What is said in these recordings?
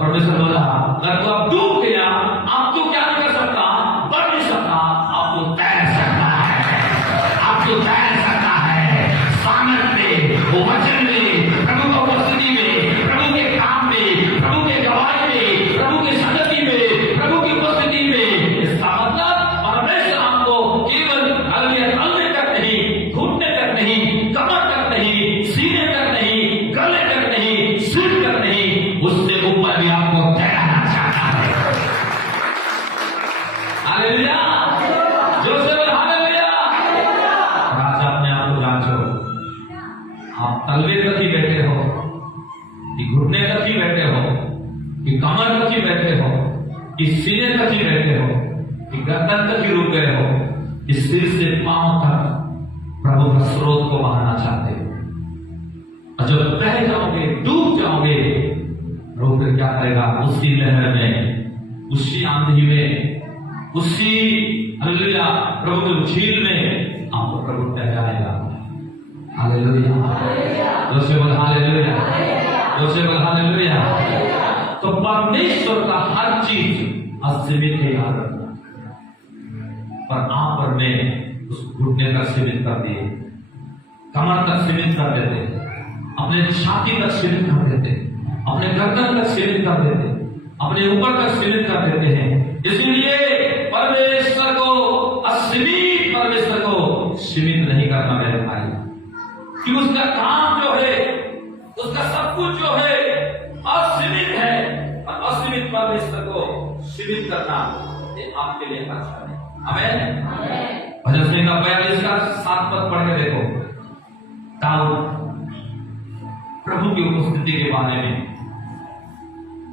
परमेश्वर बोला अगर तू अब डूब गया, अब तू क्या नहीं कर सकता, बढ़ नहीं सकता, अब तू तैर सकता है, अब तू तैर सकता है। सामर्थ्य वो वचन में, प्रभु की उपस्थिति में, प्रभु के काम में, प्रभु के गवाही में, प्रभु की संगति में, प्रभु की उपस्थिति में। इसका मतलब परमेश्वर आपको केवल तलवे तक नहीं, घुटने तक नहीं, कमर तक नहीं, सीने तक नहीं, गले तक नहीं, सिर तक नहीं, उससे ऊपर भी आपको तैराना चाहता है। हालेलुया, जोर से बोलो हालेलुया। आज अपने आप को जांचो, आप तलवे तक ही बैठे हो कि घुटने तक ही बैठे हो कि कमर तक ही बैठे हो कि सीने तक ही बैठे हो कि गर्दन तक ही रुक गए हो कि सिर से पांव तक प्रभु का स्रोत को बहाना चाहते हो। और जब बह जाओगे, डूब जाओगे, प्रभु फिर क्या करेगा, उसी लहर में, उसी आंधी में, उसी हालेलुया प्रभु के झील में आपको प्रभु ठहराएगा। हालेलुया, जोर से बोल हालेलुया, जोर से बोल हालेलुया। तो परमेश्वर का हर चीज असीमित है, याद रखना। पर आप और मैं उस घुटने तक सीमित कर दिए, कमर तक सीमित कर देते, अपने छाती तक सीमित कर देते, अपने गर्दन तक सीमित कर देते, अपने ऊपर तक सीमित कर देते हैं। इसलिए परमेश्वर को असीमित, परमेश्वर को सीमित नहीं करना मेरे भाई, कि उसका काम जो है, उसका सब कुछ जो है असीमित है। और असीमित परमेश्वर को सीमित करना ये आपके लिए अच्छा है। आमीन। भजन संहिता 42 का 7 पद पढ़ के देखो, दाऊद प्रभु की उपस्थिति के बारे में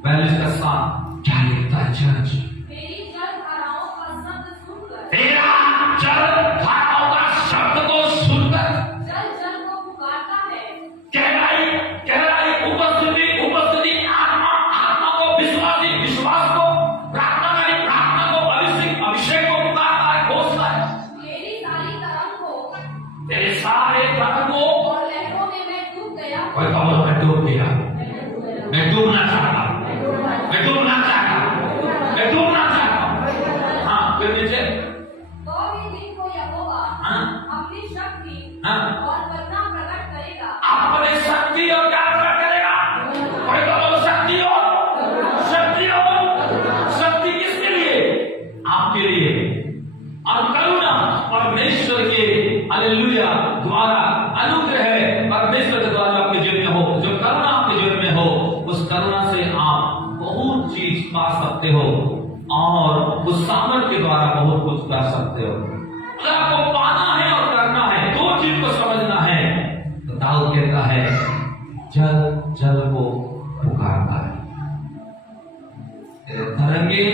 42 का 7 क्या लिखता है? जज तेरी जलधाराओं का शब्द सुनकर, तेरा जलधाराओं का शब्द को सुनकर जल जल को पुकारता है। गहराई उपस्थिति आत्मा को, विश्वास को, प्रार्थना को, अभिषेक को पुकारता है, घोषता है। तेरे सारे तरंग को और लहरों में मैं डूब गया। कोई कहो मैं डूब गया, मैं डूबना चाहता, मैं डूबना चाहता, मैं डूबना चाहता। हाँ, फिर नीचे तो भी दिन को यहोवा अपनी शक्ति और वरना प्रकट करेगा। अपने शक्ति और क्या प्रकट करेगा? कोई कहो शक्ति किसके लिए? आपके लिए। और करुणा परमेश्वर के हालेलुया द्वारा, अनुग्रह परमेश्वर के द्वारा आपके जीवन में हो। जो करुणा आपके जीवन में हो, उस करुणा से आप बहुत चीज पा सकते हो और उस सामर्थ्य के द्वारा बहुत कुछ कर सकते हो। अगर आपको पाना है और करना है, दो चीज को समझना है, तो दाऊद कहता है जल जल को पुकारता है। तरंगे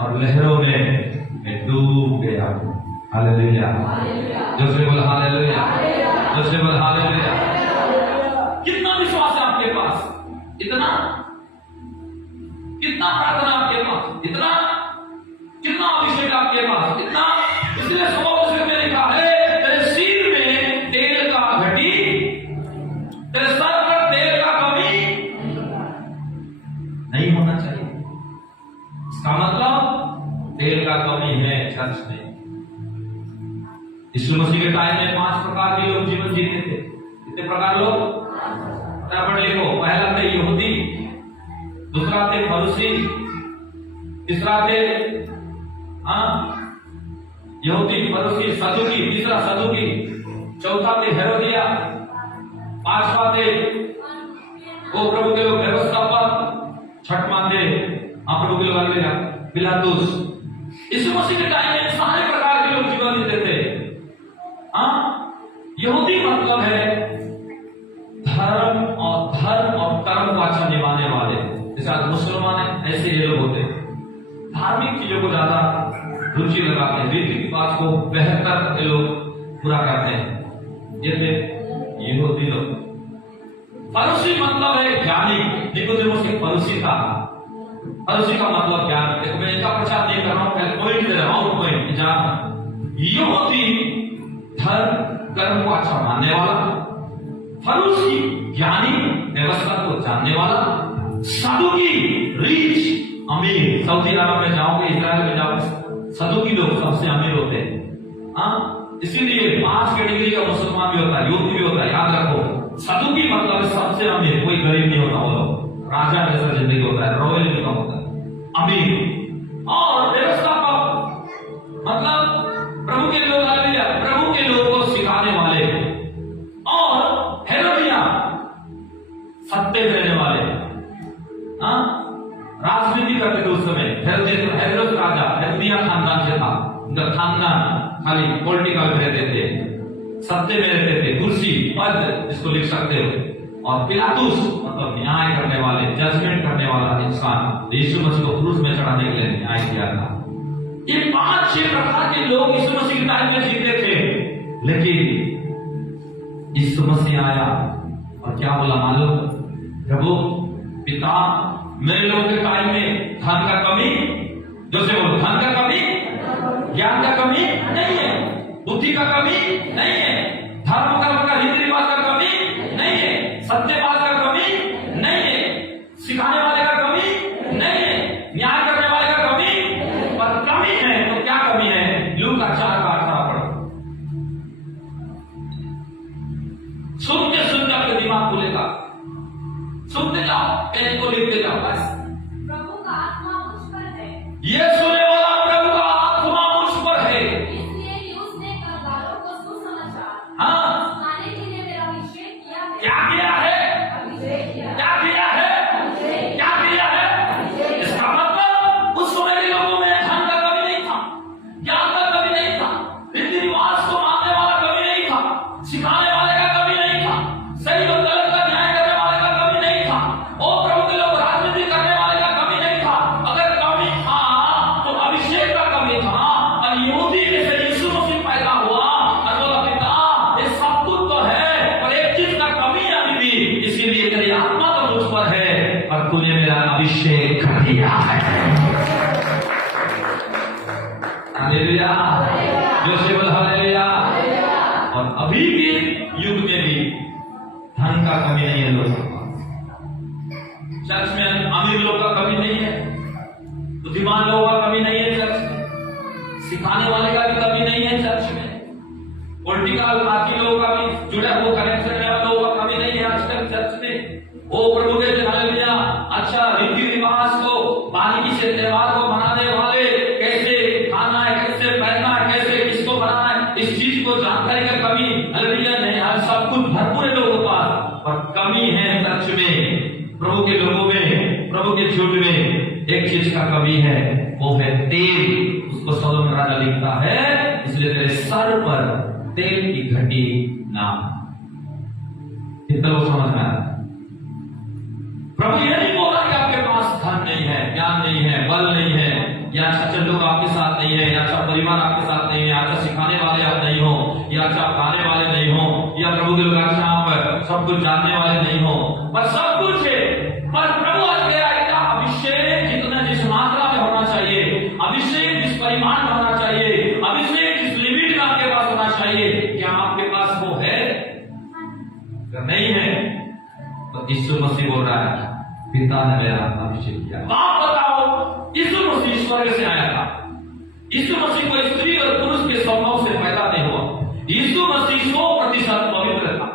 और लहरों में मैं डूब गया हूं। हालेलुया, जो से बोल हालेलुया, जो से बोल हालेलुया। कितना विश्वास है आपके पास? इतना? कितना प्रार्थना आपके पास? इतना? कितना अभिषेक आपके पास? इतना? इसलिए सुबह में लिखा है तेरे सिर में तेल का घटी, तेरे सर पर तेल का कमी नहीं होना चाहिए। इसका मतलब तेल का कमी है चर्च में। यीशु मसीह के टाइम में 5 प्रकार के लोग जीवन जीते थे। कितने प्रकार लोग? पढ़ लिखो। पहला थे यहूदी, दूसरा थे फरीसी, तीसरा थे यहूदी, फरीसी, सदुकी, तीसरा सदुकी, चौथा थे हेरोदिया, पांचवा थे वो प्रभु के लोग व्यवस्थापक, छठवां थे प्रभु के लोग पिलातुस। यीशु मसीह के टाइम में सारे प्रकार के लोग जीवन जीते थे। यहूदी मतलब है धर्म और कर्म वाचा निभाने वाले। जैसे आज मुसलमान है, ऐसे ये लोग होते हैं, धार्मिक चीजों को ज्यादा रुचि लगाते हैं, रीति रिवाज को बेहतर ये लोग पूरा करते हैं। ये थे यहूदी लोग। फरीसी मतलब है ज्ञानी। निकोदेमुस एक फरीसी था। फरीसी का मतलब ज्ञान। देखो मैं इसका प्रचार नहीं कर रहा हूं, पहले पॉइंट दे रहा हूं, पॉइंट जान। यहूदी धर्म कर्म को अच्छा मानने वाला, फरीसी ज्ञानी व्यवस्था को जानने वाला, सदुकी रीच अमीर, सऊदी अरब में जाओगे, इजराइल में जाओगे, सदुकी लोग सबसे अमीर होते हैं। इसीलिए 5 कैटेगरी का मुसलमान भी होता है, युवती भी होता है, याद रखो। सदुकी मतलब सबसे अमीर, कोई गरीब नहीं होता, वो लोग राजा जैसा जिंदगी होता है, रॉयल इनकम होता है, अमीर। और व्यवस्थापक मतलब प्रभु के लोग, प्रभु के लोग को सिखाने वाले, और हेरोदिया सत्य देने वाले, राजनीति करते थे उस समय। हेरोद राजा हेरोदिया खानदान से था, उनका खानदान खाली पॉलिटिकल में रहते थे, सत्य में रहते थे, कुर्सी पद जिसको लिख सकते हो। और पिलातुस मतलब न्याय करने वाले, जजमेंट करने वाला इंसान, यीशु मसीह को क्रूस में चढ़ाने के लिए न्याय किया था। ये 5-6 प्रकार के लोग यीशु मसीह के टाइम में जीते थे। लेकिन यीशु मसीह आया और क्या बोला मालूम? प्रभु पिता, मेरे लोगों के टाइम में धन का कमी, जो से बोलो, धन का कमी, ज्ञान का कमी नहीं है, बुद्धि का कमी नहीं है, धर्म कर्म का रीति रिवाज का कमी नहीं है, सत्यवाद का कमी नहीं है, सिखाने वाले का कमी नहीं है, न्याय करने वाले का कमी, पर कमी है तो क्या कमी है? लूका 4:18 पढ़ो। सुनते सुनते आपके दिमाग खुलेगा, सुनते जाओ, पेन को लिखते जाओ बस। प्रभु का आत्मा मुझ पर है, ये सुने वाला प्रभु का आत्मा मुझ पर है, इसलिए कि उसने कंगालों को सुसमाचार सुनाने के लिए मेरा अभिषेक किया है। क्या किया है? अभिषेक किया है। क्या किया है? क्या किया है? इसका मतलब उस समय के लोगों में धन का कमी नहीं था, ज्ञान का कमी नहीं था, रीति रिवाज को मानने वाला कमी नहीं था, सिखाने वाले का कमी नहीं था, सही और गलत का न्याय करने वाले का कमी नहीं था, और प्रभु के लोग राजनीति करने वाले का कमी नहीं था। अगर कमी था तो अभिषेक का कमी था। और यहूदी में से यीशु मसीह पैदा हुआ और बोला, पिता ये सब कुछ तो है पर एक चीज का कमी है अभी भी, इसीलिए तेरी आत्मा तो मुझ पर है पर तूने मेरा अभिषेक कर दिया है। हालेलुया, जोर बोल हालेलुया। और अभी के युग में भी धन का कमी नहीं है लोगों के पास, चर्च में अमीर लोग का कमी नहीं है, बुद्धिमान लोगों का कमी नहीं है चर्च में, सिखाने वाले का भी कमी नहीं है चर्च में, पॉलिटिकल पार्टी लोगों का भी जुड़ा हुआ कनेक्शन वाला लोगों का कमी नहीं है आजकल चर्च में। वो प्रभु के हालेलुया, अच्छा रीति रिवाज को, बारीकी से त्योहार को मनाने वाले, कैसे खाना है, कैसे पहनना है, कैसे किसको बनाना है, इस चीज को जानकारी का कमी हालेलुया नहीं, आज सब कुछ भरपूर है लोगों के पास, पर कमी है चर्च में, प्रभु के लोगों में, प्रभु के झुंड में एक चीज का कमी है, वो है तेल। उसको सोलोमन राजा लिखता है, इसलिए तेरे सर पर तेल की घटी ना। कितना लोग समझ में आया? प्रभु ये नहीं बोला कि आपके पास धन नहीं है, ज्ञान नहीं है, बल नहीं है, या अच्छा लोग आपके साथ नहीं है, या अच्छा परिवार आपके साथ नहीं है, अच्छा सिखाने वाले आप नहीं हो, या अच्छा गाने वाले नहीं हो, या प्रभु के लोग अच्छा आप सब कुछ जानने वाले नहीं हो, पर सब कुछ है। पर प्रभु आज कह रहा है क्या अभिषेक जितना जिस मात्रा में होना चाहिए, अभिषेक जिस परिमाण में होना चाहिए, अभिषेक जिस लिमिट में आपके पास होना चाहिए, क्या आपके पास वो है? अगर नहीं है तो यीशु मसीह बोल रहा है, पिता ने मेरा अभिषेक किया। आप बताओ, यीशु मसीह स्वर्ग से आया था, यीशु मसीह को स्त्री और पुरुष के स्वभाव से पैदा नहीं हुआ, यीशु मसीह 100% पवित्र था,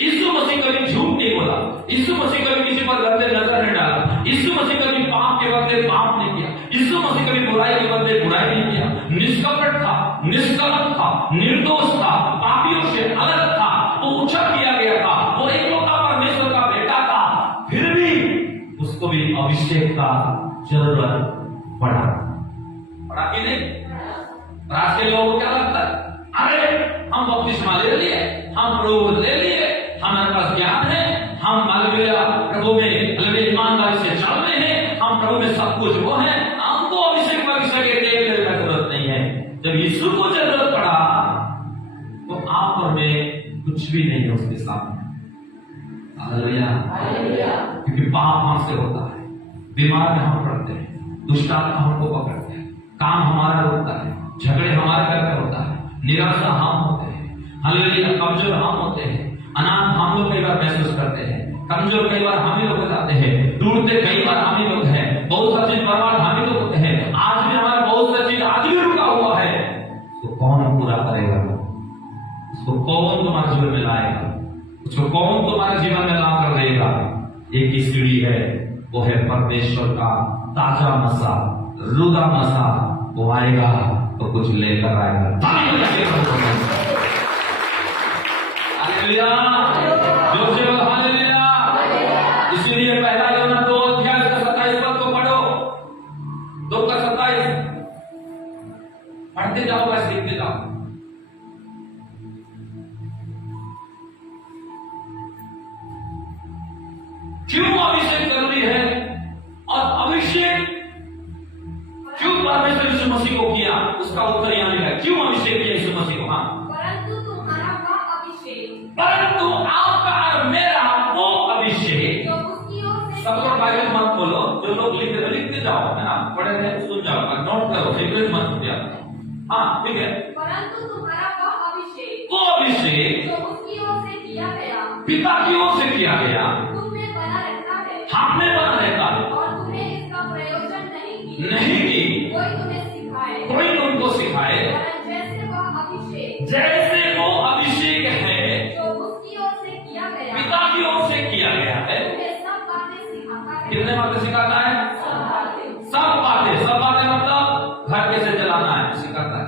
यीशु मसीह कभी झूठ नहीं बोला, यीशु मसीह कभी किसी पर गंदे नजर नहीं डाला, यीशु मसीह कभी पाप के बदले पाप नहीं किया, यीशु मसीह कभी बुराई के बदले बुराई नहीं किया, निष्कपट था, निष्कलंक था, निर्दोष था, पापियों से अलग था, वो ऊंचा किया गया था, वो एकलौता परमेश्वर का बेटा था, फिर भी उसको भी अभिषेक का जरूरत पड़ा कि नहीं? आज के लोगों को क्या लगता है? अरे हम बपतिस्मा ले लिए, हम प्रभु ले लिए, हमारे पास ज्ञान है, हम हालेलुया प्रभु में हालेलुया ईमानदारी से चल रहे हैं, हम प्रभु में सब कुछ वो है, हमको अभिषेक के तेल लेने की जरूरत नहीं है। जब यीशु को जरूरत पड़ा तो आप और मैं कुछ भी नहीं है उसके सामने। हालेलुया, क्योंकि पाप हमसे होता है, बीमार में हम पड़ते हैं, दुष्ट आत्मा हमको पकड़ते हैं, काम हमारा रुकता है, झगड़े हमारे घर में होता है, निराशा हम होते हैं, हालेलुया कमजोर हम होते हैं, अनाथ हम लोग कई बार महसूस करते हैं, कमजोर कई बार हम ही लोग हो जाते हैं, टूटते कई बार हम ही लोग हैं, बहुत सा चीज बर्बाद हम ही लोग होते हैं। आज भी हमारा बहुत सा चीज आज भी रुका हुआ है, तो कौन पूरा करेगा? उसको कौन तुम्हारे जीवन में लाएगा? उसको कौन तुम्हारे जीवन में ला कर देगा? एक ही सीढ़ी है, वो है परमेश्वर का ताजा मसा, रुदा मसा। वो आएगा तो कुछ लेकर आएगा। हालेलुया, जोर से बोलो हालेलुया। इसीलिए पहला यूहन्ना 2 अध्याय 27 पद को पढ़ो, 2 का 27 पढ़ते जाओ, बस लिखते जाओ। क्यों अभिषेक जरूरी है और अभिषेक क्यों परमेश्वर यीशु मसीह को किया? उसका उत्तर यहां लिखा है, क्यों अभिषेक किया यीशु मसीह को? हाँ, परंतु तुम्हारा वह अभिषेक, परंतु आपका और मेरा वो अभिषेक, जो उसकी ओर से सब लोग बाइबल मत खोलो, जो लोग लिखते जाओ, है ना, पढ़े थे सुन जाओ, नोट करो, सीक्रेट मत किया। हाँ ठीक है, परंतु तुम्हारा वह अभिषेक, वो अभिषेक जो उसकी ओर से किया गया, पिता की ओर से किया गया, तुम में बना रहता है, हम में बना रहता है, और तुम्हें इसका प्रयोजन नहीं की कोई तुम्हें सिखाए, कोई तुमको सिखाए, वरन जैसे वह अभिषेक, जैसे वो अभिषेक है जो उसकी ओर से किया गया, पिता की ओर से किया गया है। तुम्हें सब बातें सिखाता है। कितने बातें सिखाता है? सब बातें। सब बातें। सब बातें मतलब घर कैसे चलाना है सिखाता है,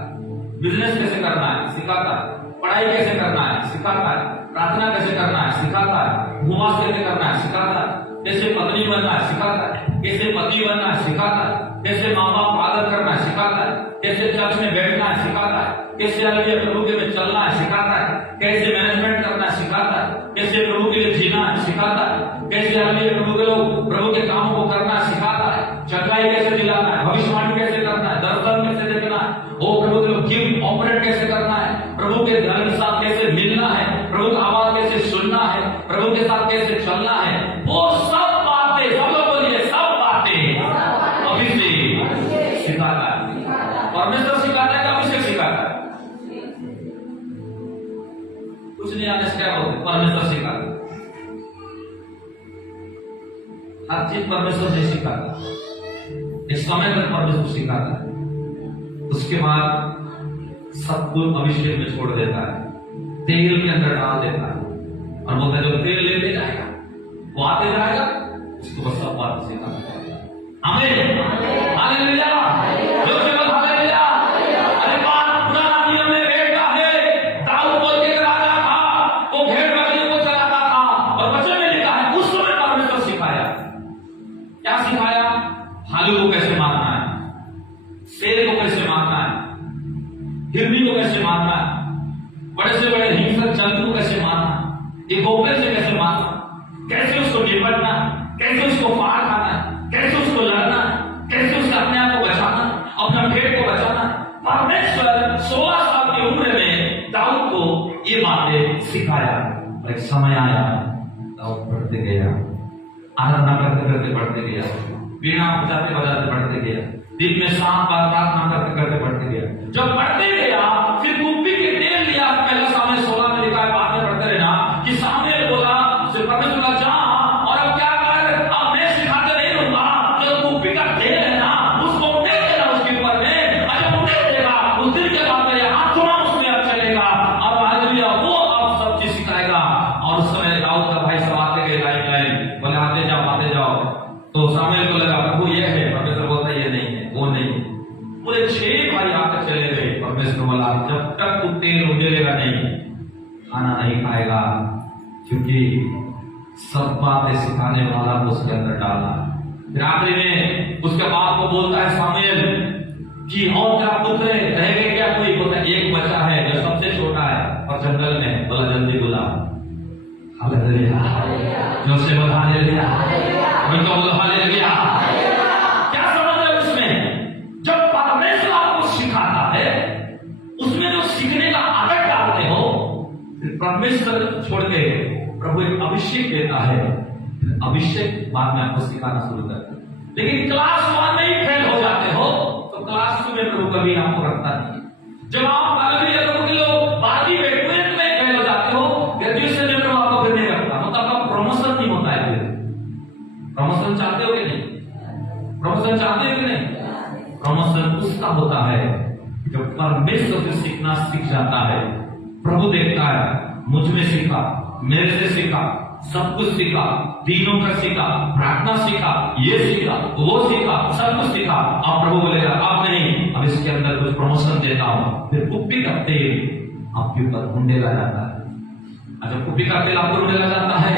बिजनेस कैसे करना है सिखाता है, पढ़ाई कैसे करना है सिखाता है, प्रार्थना कैसे करना है सिखाता है, उपवास कैसे करना है सिखाता है, कैसे पत्नी बनना है सिखाता है, कैसे पति बनना है सिखाता है, कैसे माँ बाप का आदर करना है सिखाता है, कैसे चर्च में बैठना है सिखाता है, कैसे हालेलुया प्रभु के में चलना है सिखाता है, कैसे मैनेजमेंट करना है सिखाता है, कैसे प्रभु के लिए जीना है सिखाता है, कैसे हालेलुया प्रभु के लोग प्रभु के कामों को करना है सिखाता है, चंगाई कैसे दिलाना है, भविष्यवाणी कैसे करना है, दर्शन कैसे देखना है, वो प्रभु के लोग गिफ्ट ऑपरेट कैसे करना है, प्रभु के धर्म के साथ कैसे मिलना है, प्रभु का आवाज कैसे सुनना है, प्रभु के साथ कैसे चलना है, वो सब बातें, सब लोग बोलिए सब बातें अभिषेक सिखाता है। परमेश्वर सिखाता है कि अभिषेक सिखाता है? कुछ नहीं आने से क्या बोलते, परमेश्वर सिखाता है। हर चीज परमेश्वर से सिखाता है, एक समय तक परमेश्वर सिखाता है, उसके बाद सब कुछ अभिषेक में छोड़ देता है, तेल के अंदर डाल देता है और बोलता है जो तेल लेते जाएगा वो आते जाएगा, उसको बस सब बात सिखाता है। आमीन, हालेलुया, जोर से बोल हालेलुया। अरे बात पुराना नियम में भेड़ का है, दाऊद बोल के राजा था, वो भेड़ बकरियों को चलाता था और वचन में लिखा है उस समय परमेश्वर सिखाया। क्या सिखाया? भालू को कैसे मारना है, शेर को कैसे मारना है, हिरनी को कैसे मारना है, बड़े से बड़े हिंसक जंतु को कैसे मारना है, एक गोपे से कैसे मारना, कैसे उसको निपटना, कैसे उसको मार खाना, कैसे उसको लड़ना, कैसे उसका अपने आप को बचाना, अपना पेट को बचाना। परमेश्वर 16 साल की उम्र में दाऊद को ये बातें सिखाया। और एक समय आया, दाऊद पढ़ते गया, आराधना करते करते पढ़ते गया, वीणा बजाते बजाते पढ़ते गया, दिन में 7 बार प्रार्थना करते करते पढ़ते गया। जब पढ़ते गया फिर कुप्पी के तेल लिया, पहला सामने 16 में लिखा है, बाद में पढ़ते रहना कि सामने बोला परमेश्वर का जा और अब क्या कर, अब मैं सिखाते नहीं रहूंगा, जो कुप्पी का तेल है ना उसको उठे देना उसके ऊपर में, अच्छा उठे देगा, उस दिन के बाद मेरे हाथ थोड़ा उसमें अब चलेगा, अब हालेलुया वो अब सब चीज सिखाएगा। और उस समय दाऊद का भाई सब आते गए लाइन लाइन, बोले आते जाओ, तो सामने को लगा प्रभु ये है, परमेश्वर बोलता ये नहीं है, वो नहीं है। पूरे 6 भाई आकर चले गए। परमेश्वर बोला जब तक तू तेल उंडेलेगा नहीं, खाना नहीं खाएगा, क्योंकि सब बातें सिखाने वाला को उसके अंदर डाला। फिर आखिरी में उसके बाप को बोलता है सामुएल कि और क्या पुत्र रह गए क्या? कोई बोलता है एक बच्चा है जो सबसे छोटा है और जंगल में, बोला जल्दी बुला। हालेलुया, जो से बोला हालेलुया, उनको बोला हालेलुया। क्या समझ है उसमें? जब परमेश्वर आपको सिखाता है उसमें जो सीखने का आदत डालते हो, फिर परमेश्वर छोड़ के प्रभु एक अभिषेक देता है, अभिषेक बाद में आपको सिखाना शुरू करता है। लेकिन क्लास 1 में ही फेल हो जाते हो तो क्लास 2 में प्रभु कभी आपको रखता नहीं। जब आप हालेलुया प्रभु के लोग 12वीं में 12th में फेल हो जाते हो, ग्रेजुएशन में प्रभु आपको फिर नहीं रखता, मतलब आपका प्रमोशन नहीं होता प्रमोशन चाहते हो कि नहीं? प्रमोशन उसका होता है जो परमेश्वर से सीखना सीख जाता है। प्रभु देखता है मुझ में सीखा, मेरे से सीखा, सब कुछ सीखा, तीनों का सीखा, प्रार्थना सीखा, ये सीखा, वो सीखा, सब कुछ सीखा। अब प्रभु बोलेगा अब नहीं, अब इसके अंदर कुछ प्रमोशन देता हूं। फिर कुप्पी का तेल आपके ऊपर ढूंढेला जाता है। जब कुप्पी का तेल आपको ढूंढेला जाता है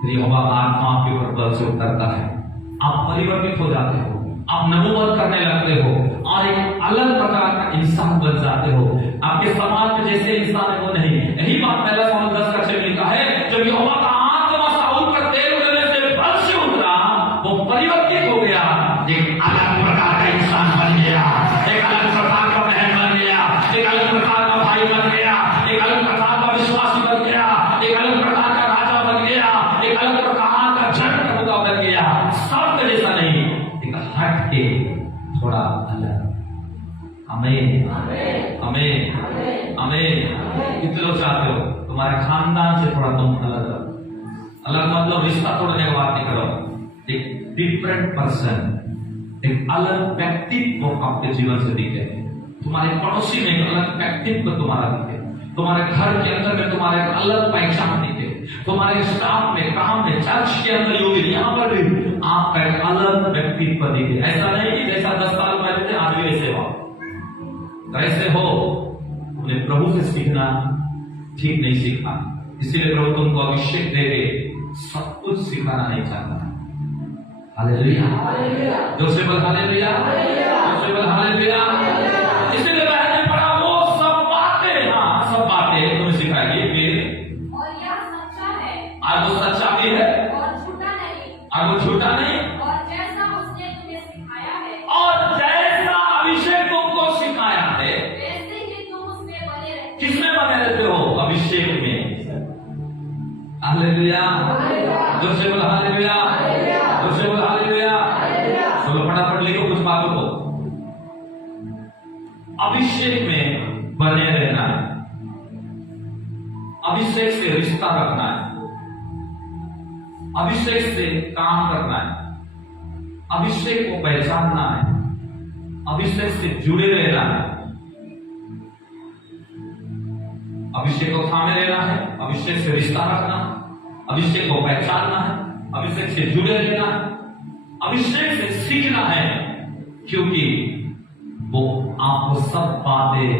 फिर यहोवा का आत्मा आपके ऊपर बल से उतरता है। आप परिवर्तित हो जाते हो, आप नबूवत करने लगते हो और एक अलग प्रकार का इंसान बन जाते हो। आपके समाज में जैसे इंसान है वो नहीं। यही बात पहला सामुएल 10 में लिखा है, जब यहोवा का आत्मा शाऊल पर तेल उतरने से बल से उतरा, वो परिवर्तित हो गया, एक अलग प्रकार का इंसान बन गया, एक अलग प्रकार का बहन बन गया, एक अलग प्रकार का भाई बन गया, एक अलग प्रकार का विश्वासी बन गया, एक अलग प्रकार का राजा बन गया, एक अलग प्रकार का जन प्रभुता बन गया। सब जैसा नहीं, एक हट के थोड़ा अलग। हमें हमें हमें कितने लोग चाहते हो तुम्हारे खानदान से थोड़ा तुम अलग रहो? अलग मतलब रिश्ता तोड़ने की बात नहीं करो, एक डिफरेंट पर्सन, एक अलग व्यक्तित्व आपके जीवन से दिखे। तुम्हारे पड़ोसी में एक अलग व्यक्तित्व तुम्हारा दिखे, तुम्हारे घर के अंदर में तुम्हारे एक अलग पहचान दिखे, तुम्हारे स्टाफ में, काम में, चर्च के अंदर योगी यहाँ पर भी आपका एक अलग व्यक्तित्व दिखे। ऐसा नहीं कि जैसा 10 साल पहले थे आज भी वैसे हो। कैसे हो? उन्हें प्रभु से सीखना ठीक नहीं सीखा, इसीलिए प्रभु तुमको अभिषेक देके सब कुछ सिखाना नहीं चाहता। हालेलुया, जो से बोल हालेलुया, जो से बोल हालेलुया। इसीलिए मैंने पढ़ा वो सब बातें, हाँ सब बातें तुम्हें सिखाएगी फिर, और यह सच्चा है, आज वो सच्चा भी है और झूठा नहीं, और वो झूठा नहीं, और जैसा उसने तुम्हें सिखाया है, और जैसा अभिषेक तुमको सिखाया है वैसे ही तुम उसमें बने रहते। किसमें बने रहते हो? अभिषेक में। हालेलुया, जो से बोल हालेलुया, जो से बोल हालेलुया। चलो फटाफट लिखो कुछ बातों को। अभिषेक में बने रहना है, अभिषेक से रिश्ता रखना है, अभिषेक से काम करना है, अभिषेक को पहचानना है, अभिषेक से जुड़े रहना है, अभिषेक को थामे रहना है, अभिषेक से रिश्ता रखना है, अभिषेक को पहचानना है, अभिषेक से जुड़े रहना है, अभिषेक से सीखना है, क्योंकि वो आपको सब बातें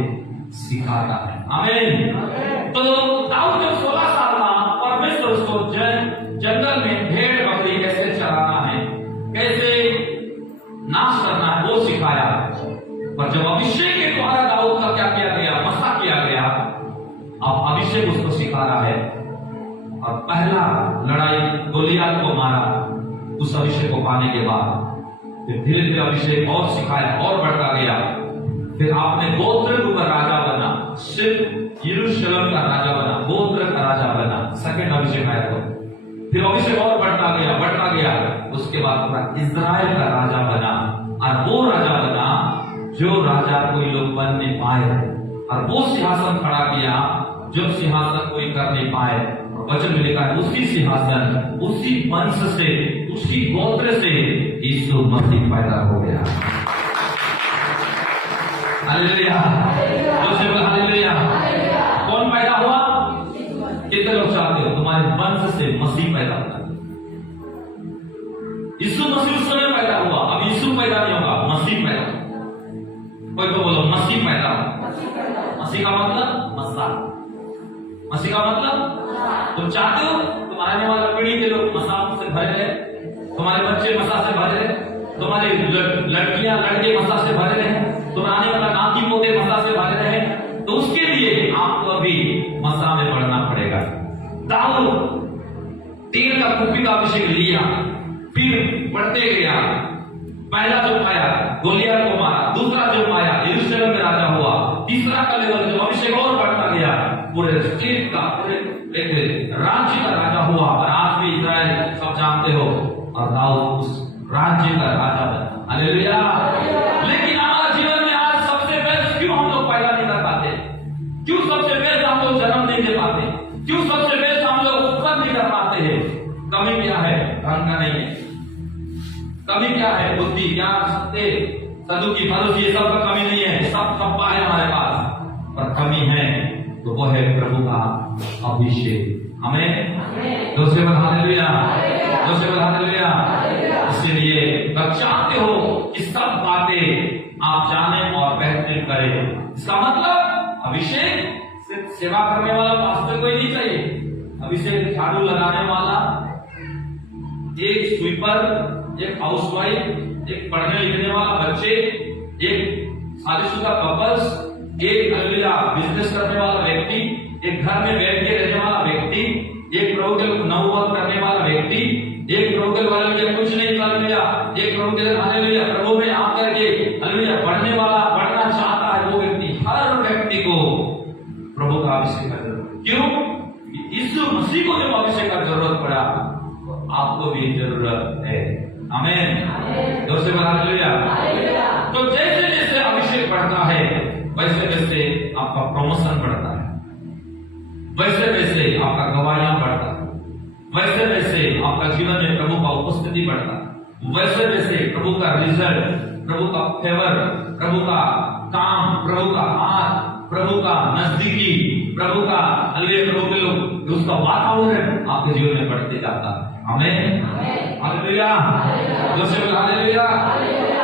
सिखाता है। आमीन। तो दाऊद जब 16 साल का, परमेश्वर उसको जंगल में भेड़ बकरी कैसे चराना है, कैसे नाश करना है वो सिखाया। पर जब अभिषेक के द्वारा दाऊद का क्या किया गया, मसा किया गया, अब अभिषेक उसको सिखा रहा है। और पहला लड़ाई गोलियत को मारा, उस अभिषेक को पाने के बाद फिर धीरे धीरे अभिषेक और सिखाया और बढ़ता गया। फिर आपने गोत्र के ऊपर राजा बना, सिर्फ यरूशलेम का राजा बना, गोत्र का राजा बना, सेकंड अभिषेक आया तो फिर अभिषेक और बढ़ता गया। उसके बाद पूरा इजराइल का राजा बना, और वो राजा बना जो राजा कोई लोग बन नहीं पाए, और वो सिंहासन खड़ा किया जो सिंहासन कोई कर नहीं पाए। वचन में लिखा है उसी सिंहासन, उसी वंश से, उसी गोत्र से यीशु मसीह पैदा हो गया। Hallelujah, hallelujah. कौन पैदा हुआ? कितने लोग चाहते हो तुम्हारे वंश से मसीह पैदा होगा? यीशु मसीह उस समय पैदा हुआ, अब यीशु पैदा नहीं होगा, मसीह पैदा होगा। कोई तो बोलो मसीह पैदा होगा। मसीह का मतलब मसा, मसीह का मतलब तुम चाहते हो तुम्हारे आने वाला पीढ़ी के लोग मसा से भरे रहे, तुम्हारे बच्चे मसा से भरे रहे, तुम्हारी लड़कियां लड़के मसा से भरे रहे, तुम्हारे आने वाला नाती पोते मसा से भरे रहे, तो उसके लिए आपको अभी मसा में बढ़ना पड़ेगा। दाऊद तेल का कुप्पी का अभिषेक लिया, फिर बढ़ते गया। पहला जो पाया गोलियत को मारा, दूसरा जो पाया यरूशलेम में राजा हुआ, तीसरा का लेवल जो अभिषेक और बढ़ता गया, पूरे स्टेट का, पूरे राज्य का राजा हुआ। और आज भी इस्राएल सब जानते हो, और दाऊद उस राज्य का राजा बना। हालेलुया। लेकिन हमारा जीवन में आज सबसे बेस्ट क्यों हम लोग पैदा नहीं कर पाते? क्यों सबसे बेस्ट हम लोग जन्म नहीं दे पाते? क्यों सबसे बेस्ट हम लोग उत्पन्न नहीं कर पाते हैं? कमी क्या है? धन का नहीं है, कमी क्या है? बुद्धि, ज्ञान, सत्य, सदुकी, फलुकी, ये सब का कमी नहीं है, सब सप्पा है हमारे पास। पर कमी है तो वो है प्रभु का अभिषेक। हमें दूसरे बात हालेलुया, दूसरे बात हालेलुया। इसलिए आप चाहते हो कि सब बातें आप जाने और बेहतर करें। इसका मतलब अभिषेक सिर्फ सेवा करने वाला पास्टर कोई नहीं चाहिए। अभिषेक झाड़ू लगाने वाला, एक स्वीपर, एक हाउसवाइफ, एक पढ़ने लिखने वाला बच्चे, एक शादीशुदा कपल्स, एक बिजनेस करने वाला व्यक्ति, एक घर में बैठ के रहने वाला व्यक्ति, एक प्रभु के नौबत करने वाला व्यक्ति, एक प्रभु के लिए कुछ नहीं कर लिया, एक प्रभु के लिए हालेलुया प्रभु में आकर के हालेलुया पढ़ने वाला, पढ़ना चाहता है वो व्यक्ति, हर व्यक्ति को प्रभु का अभिषेक का जरूरत है। क्यों? यीशु मसीह को जब अभिषेक का जरूरत पड़ा तो आपको भी जरूरत है। आमीन। दूसरे बार हालेलुया। तो जैसे जैसे अभिषेक बढ़ता है वैसे वैसे आपका प्रमोशन बढ़ता है, वैसे वैसे आपका गवाहियां बढ़ता है, वैसे वैसे आपका जीवन में प्रभु का उपस्थिति बढ़ता है, वैसे वैसे प्रभु का रिजल्ट, प्रभु का फेवर, प्रभु का काम, प्रभु का हाथ, प्रभु का नजदीकी, प्रभु का हालेलुया, प्रभु के लोग उसका वातावरण आपके जीवन में बढ़ते जाता है। आमीन, हालेलुया, दूसरे बोल हालेलुया।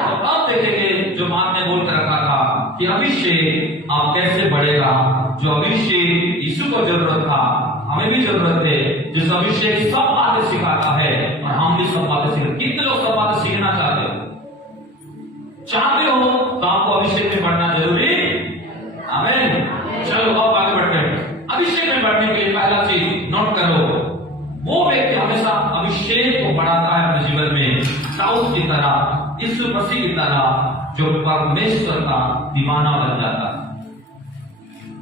तो अब देखेंगे जो बात ने बोल कर रखा था कि अभिषेक आप कैसे बढ़ेगा। जो अभिषेक यीशु को जरूरत था, हमें भी जरूरत है। जिस अभिषेक सब बातें सिखाता है और हम भी सब बातें सीखते। कितने लोग सब बातें सीखना चाहते हो? चाहते हो तो आपको अभिषेक में बढ़ना जरूरी। आमीन। चलो अब आगे बढ़ते हैं। अभिषेक में बढ़ने के लिए पहला चीज नोट करो, वो व्यक्ति हमेशा अभिषेक को बढ़ाता है अपने जीवन में, दाऊद की तरह, यीशु मसीह की तरह, जो परमेश्वर का दीवाना बन जाता है।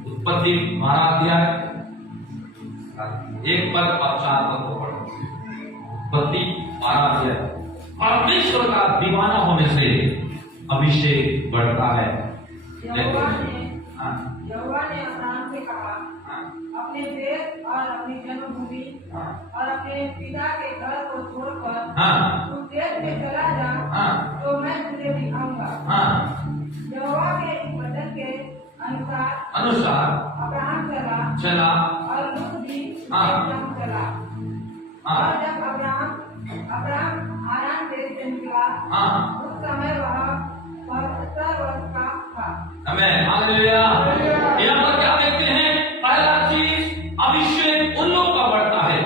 उत्पत्ति 12 अध्याय 1 पद और 4 पद को पढ़ो। उत्पत्ति 12 अध्याय। परमेश्वर का दीवाना होने से अभिषेक बढ़ता है। यहोवा ने अब्राहम से कहा, अपने देश और अपनी जन्मभूमि और अपने पिता के घर को छोड़कर उस देश में चला जा तो मैं तुझे दिखाऊंगा। यहोवा के वचन के अनुसार अब्राहम चला और लूत भी एकदम चला। और जब अब्राहम हारान देश से निकला उस समय वह 72 वर्ष का था। आमीन, हालेलुया। यहाँ पर क्या देखते हैं? पहला चीज अभिषेक उन लोगों का बढ़ता है,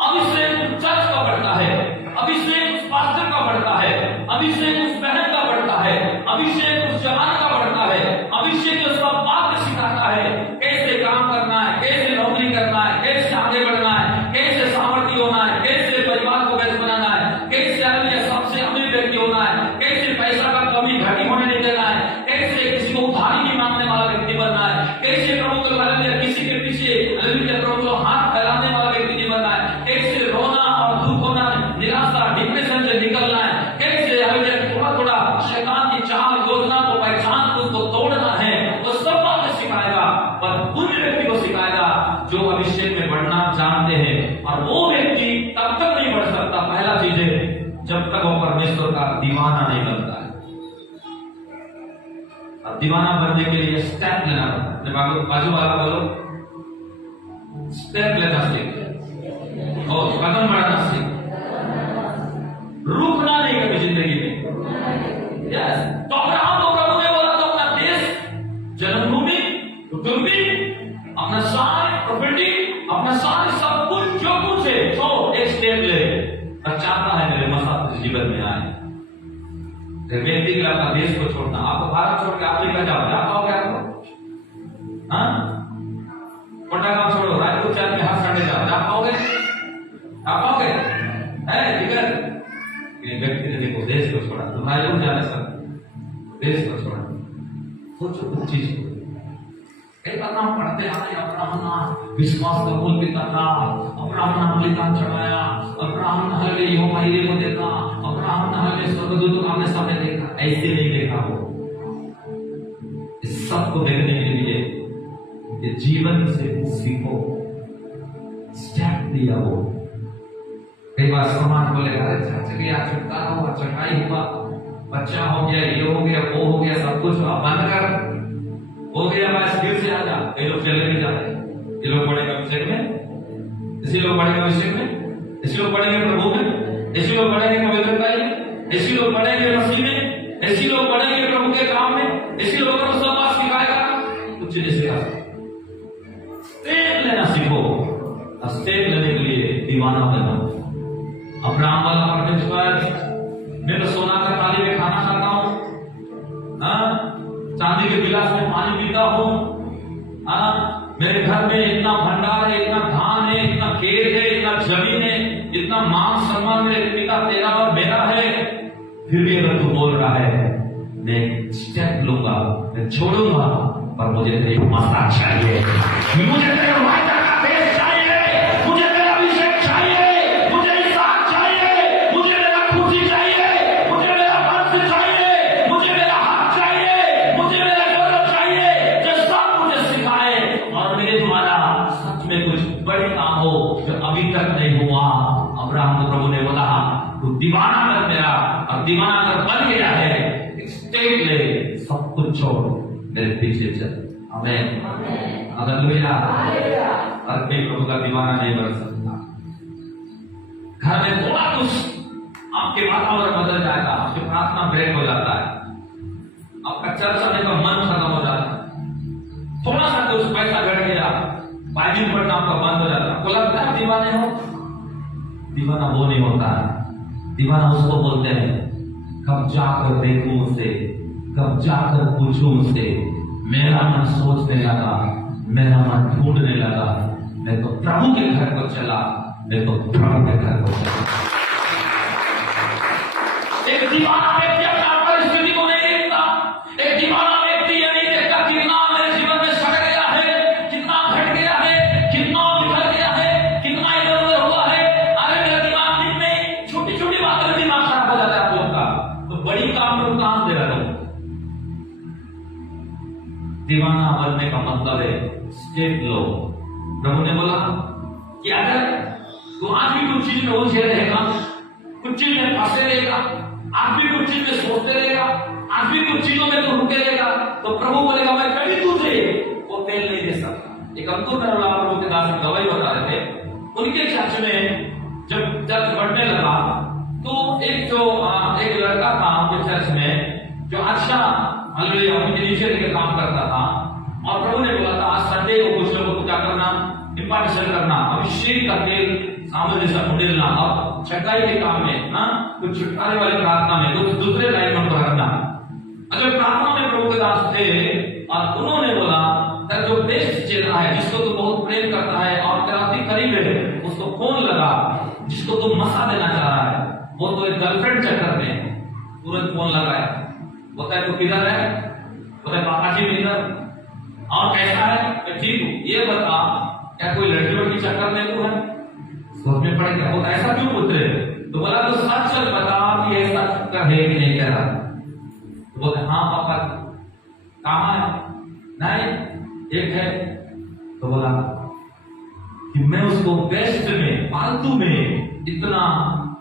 अभिषेक चर्च का बढ़ता है, अभिषेक उस पास्टर का बढ़ता है, अभिषेक उस बहन का बढ़ता है, अभिषेक उस जवान का बढ़ता है, अभिषेक जो सब बात सिखाता है, कैसे काम करना है, कैसे नौकरी करना है, कैसे आगे बढ़ना है, कैसे सामर्थ्य होना है, कैसे परिवार को बेहतर बनाना है, कैसे सबसे अमीर व्यक्ति होना है, कैसे पैसा का कमी घटी होने नहीं देना है, कैसे किसी को उधारी नहीं मांगने वाला व्यक्ति बनना है, कैसे प्रभु के हालेलुया किसी के पीछे हालेलुया प्रभु को हाथ फैलाने वाला व्यक्ति नहीं बनना है, कैसे रोना और दुख होना, निराशा, डिप्रेशन से निकलना है, कैसे हालेलुया थोड़ा थोड़ा शैतान की चाल योजना को पहचान उसको तोड़ना है, वो सब बातें सिखाएगा। पर उन व्यक्ति को सिखाएगा जो अभिषेक में बढ़ना जानते हैं, और वो व्यक्ति तब तक नहीं बढ़ सकता। पहला चीज है जब तक वो परमेश्वर का दीवाना नहीं बनता है। अब दीवाना बनने के लिए स्टेप लेना पड़ता है। जब बाजू वाला बोलो स्टेप लेना सीख और कदम बढ़ाना सीख, रुकना नहीं कभी जिंदगी में। यस, तो अब्राहम को प्रभु ने बोला तो अपना देश, जन्मभूमि, कुटुंबी, अपना सारे प्रॉपर्टी, अपना सारे सब कुछ जो कुछ है तो एक स्टेप ले। और चाहता है मेरे मसाल जीवन में आए। व्यक्ति के लिए अपना देश को छोड़ना, आपको भारत छोड़ के अफ्रीका जाओ, जा पाओगे आपको? कोटा काम छोड़ो, रायपुर चार में हर संडे जाओ, जा पाओगे? जा पाओगे? है दिक्कत? व्यक्ति ने देखो देश को छोड़ा, तो रायपुर जाने सब देश को छोड़ा। सोचो कुछ चीज को हम पढ़ते आए, अब्राहम विश्वास कबूल भी करना, अब्राहम बलिदान चढ़ाया, अब्राहम ने यहोवा यीरे को देखा, अब्राहम ने स्वर्गदूत को आमने सामने देखा। ऐसे नहीं देखा वो। इस सब को देखने के लिए ये जीवन से सीखो, स्टेप लिया वो। कई बार समाज बोलेगा अरे चाचा के यहाँ छुटकारा हुआ, चटाई हुआ, बच्चा हो गया, ये हो गया, वो हो गया, सब कुछ हुआ, बंद कर, हो गया, बस फिर से आ जा। कई लोग चले नहीं जाते, ये लोग पढ़ेंगे अभिषेक में, इसी लोग पढ़ेंगे अभिषेक में, इसी लोग पढ़ेंगे प्रभु में, इसी लोग पढ़ेंगे पवित्रता में, इसी लोग पढ़ेंगे मसीह में, इसी लोग पढ़ेंगे प्रभु के काम में, इसी लोगों को सब बात सिखाएगा। कुछ चीजें सिखा, स्टेप लेना सीखो, स्टेप लेने के लिए दीवाना बनो। अब्राहम वाला परमेश्वर, मैं तो सोना का थाली में खाना खाता हूँ, चांदी के गिलास में पानी पीता हूँ, मेरे घर में इतना भंडार है, इतना धान है, इतना खेत है, इतना जमीन है, इतना मान सम्मान मेरे पिता तेरा और मेरा है, फिर भी अगर तू बोल रहा है मैं स्टेप लूंगा, मैं छोड़ूंगा, पर मुझे तेरी मसा चाहिए, मुझे तेरे वायदा का देश चाहिए, मुझे तेरा अभिषेक चाहिए, मुझे इसहाक चाहिए, मुझे मेरा खुशी चाहिए, मुझे मेरा वंश चाहिए, मुझे मेरा हक चाहिए, मुझे मेरा गौरव चाहिए, जो सब मुझे सिखाए और मेरे द्वारा सच में कुछ बड़े काम हो जो अभी तक नहीं हुआ। अब्राहम को प्रभु ने बोला तू दीवाना कर मेरा, और दीवाना कर बन गया है, स्टेप ले, सब कुछ छोड़, मेरे पीछे चल। आमीन, हालेलुया। हर कोई प्रभु का दीवाना नहीं बन सकता। घर में थोड़ा कुछ आपके वातावरण बदल जाएगा, आपकी प्रार्थना ब्रेक हो जाता है, आपका चर्च आने का मन खत्म हो जाता है, थोड़ा सा कुछ पैसा घट गया, बाइबिल पढ़ना आपका बंद हो जाता है, आपको लगता है दीवाने हो। दीवाना वो नहीं होता है, दीवाना उसको बोलते हैं कब जाकर देखूं उसे, कब जाकर पूछूं उसे, मेरा मन सोचने लगा, मेरा मन ढूंढने लगा, मैं तो प्रभु के घर को चला, मैं तो प्रभु के घर को चला। एक दीवाना व्यक्ति अपना परिस्थिति को नहीं देखता, एक दीवाना व्यक्ति ये नहीं देखता कितना मेरे जीवन में सड़ गया है, कितना घट गया है, कितना बिखर गया है, कितना इधर उधर हुआ है। अरे मेरा दिमाग कितने छोटी छोटी बातों में दिमाग खराब हो जाता है आप लोग का, तो बड़ी काम में काम दे रहा हूं। दीवाना बनने का मतलब है स्टेप लो। प्रभु ने बोला कि अगर तू आज भी कुछ चीज में उलझे रहेगा, कुछ चीज में फंसे रहेगा, आज भी कुछ चीज में सोचते रहेगा, आज भी कुछ चीजों में तू रुके रहेगा, तो प्रभु बोलेगा मैं कभी तुझे वो तेल नहीं दे सकता। एक अंकुर नरवाला प्रभु के दास गवाही बता रहे थे, उनके चर्च में जब चर्च बढ़ने लगा तो एक लड़का था उनके चर्च में जो अच्छा हालेलुया उनके नीचे लेकर काम करता था, और प्रभु ने बोला था आज संडे को कुछ लोगों को क्या करना, इंपार्टेशन करना, अभिषेक का तेल सामने जैसा उड़ेलना, और छटाई के काम में कुछ छुटकारे वाली प्रार्थना में कुछ दूसरे लाइन को रखना। अगर प्रार्थना में प्रभु के दास थे और उन्होंने बोला तेरा जो बेस्ट चेहरा है, जिसको तू बहुत प्रेम करता है और तेरा अति करीब है, उसको फोन लगा, जिसको तू मसा देना चाह रहा है, वो तो एक गर्लफ्रेंड चक्कर में तुरंत फोन लगाया, बोलता है तू किधर है, बोलता है पापा जी इधर, और कैसा है, मैं ठीक हूँ, ये बता क्या कोई लड़कियों के चक्कर में तू है, सोच में पड़ गया, बोलता ऐसा क्यों पूछ रहे, तो बोला तो सच सच बता कि ऐसा चक्कर है कि नहीं कह रहा, तो बोलते हाँ पापा कहाँ है, नहीं एक है, तो बोला कि मैं उसको बेस्ट में फालतू में इतना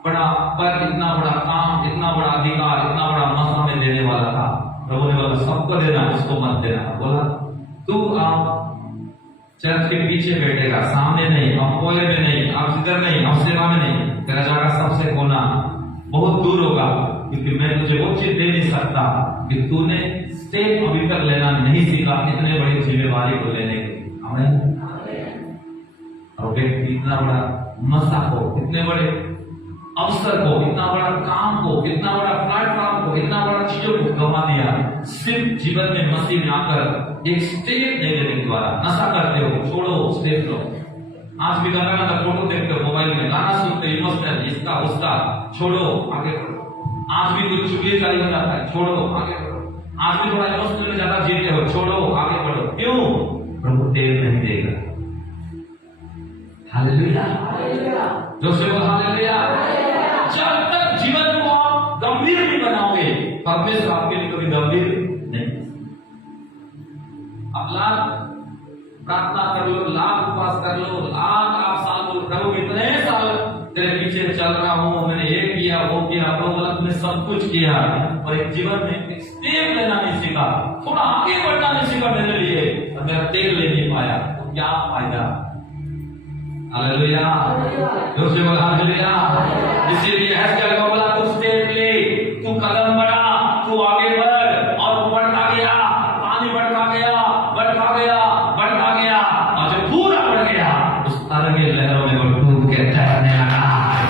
बड़ा पद, इतना बड़ा काम, इतना बड़ा अधिकार, इतना बड़ा मसा में देने वाला था। प्रभु ने बोला सबको देना, उसको मत देना। बोला तू आप चर्च के पीछे बैठेगा, सामने नहीं, आप कोले में नहीं, आप इधर नहीं, आप सेवा में नहीं, तेरा जगह सबसे कोना बहुत दूर होगा, क्योंकि मैं तुझे वो चीज दे नहीं सकता कि तूने स्टेप अभी तक लेना नहीं सीखा इतने बड़ी जिम्मेवारी को लेने की। आमीन। और व्यक्ति इतना बड़ा मसा को, इतने बड़े अवसर को, इतना बड़ा काम को, इतना बड़ा प्लेटफॉर्म को, इतना बड़ा चीजों को गंवा दिया सिर्फ जीवन में मसीह में आकर एक स्टेप नहीं लेने के द्वारा। नशा करते हो, छोड़ो, स्टेप लो। आज भी गाना का फोटो देखते हो मोबाइल में, गाना सुनते हो, इमोशनल इसका उसका, छोड़ो आगे बढ़ो। आज भी कुछ चुगलीचारी हो जाता है, छोड़ो आगे बढ़ो। आज भी थोड़ा इमोशनल में ज्यादा जीते हो, छोड़ो आगे बढ़ो। क्यों? प्रभु तेल नहीं देगा। हालेलुया, जो से बोल हालेलुया। जब तक जीवन को आप गंभीर नहीं बनाओगे, परमेश्वर आपके लिए कभी गंभीर नहीं। अब लाख प्रार्थना कर लो, लाख उपवास कर लो, लाख आप साल बोल, प्रभु इतने साल तेरे पीछे चल रहा हूँ, मैंने ये किया वो किया, प्रभु ने सब कुछ किया, और एक जीवन में एक स्टेप लेना नहीं सीखा, थोड़ा आगे बढ़ना नहीं सीखा मेरे लिए, और मेरा तेल ले नहीं पाया, तो क्या फायदा? हालेलुया, जोर से बोला हालेलुया। इसीलिए हर जगह बोला तू स्टेप ले, तू कदम बढ़ा, तू आगे बढ़, और वो बढ़ता गया, पानी बढ़ता गया, बढ़ता गया, बढ़ता गया, और जब पूरा बढ़ गया उस तरह की लहरों में वो डूब के तैरने लगा।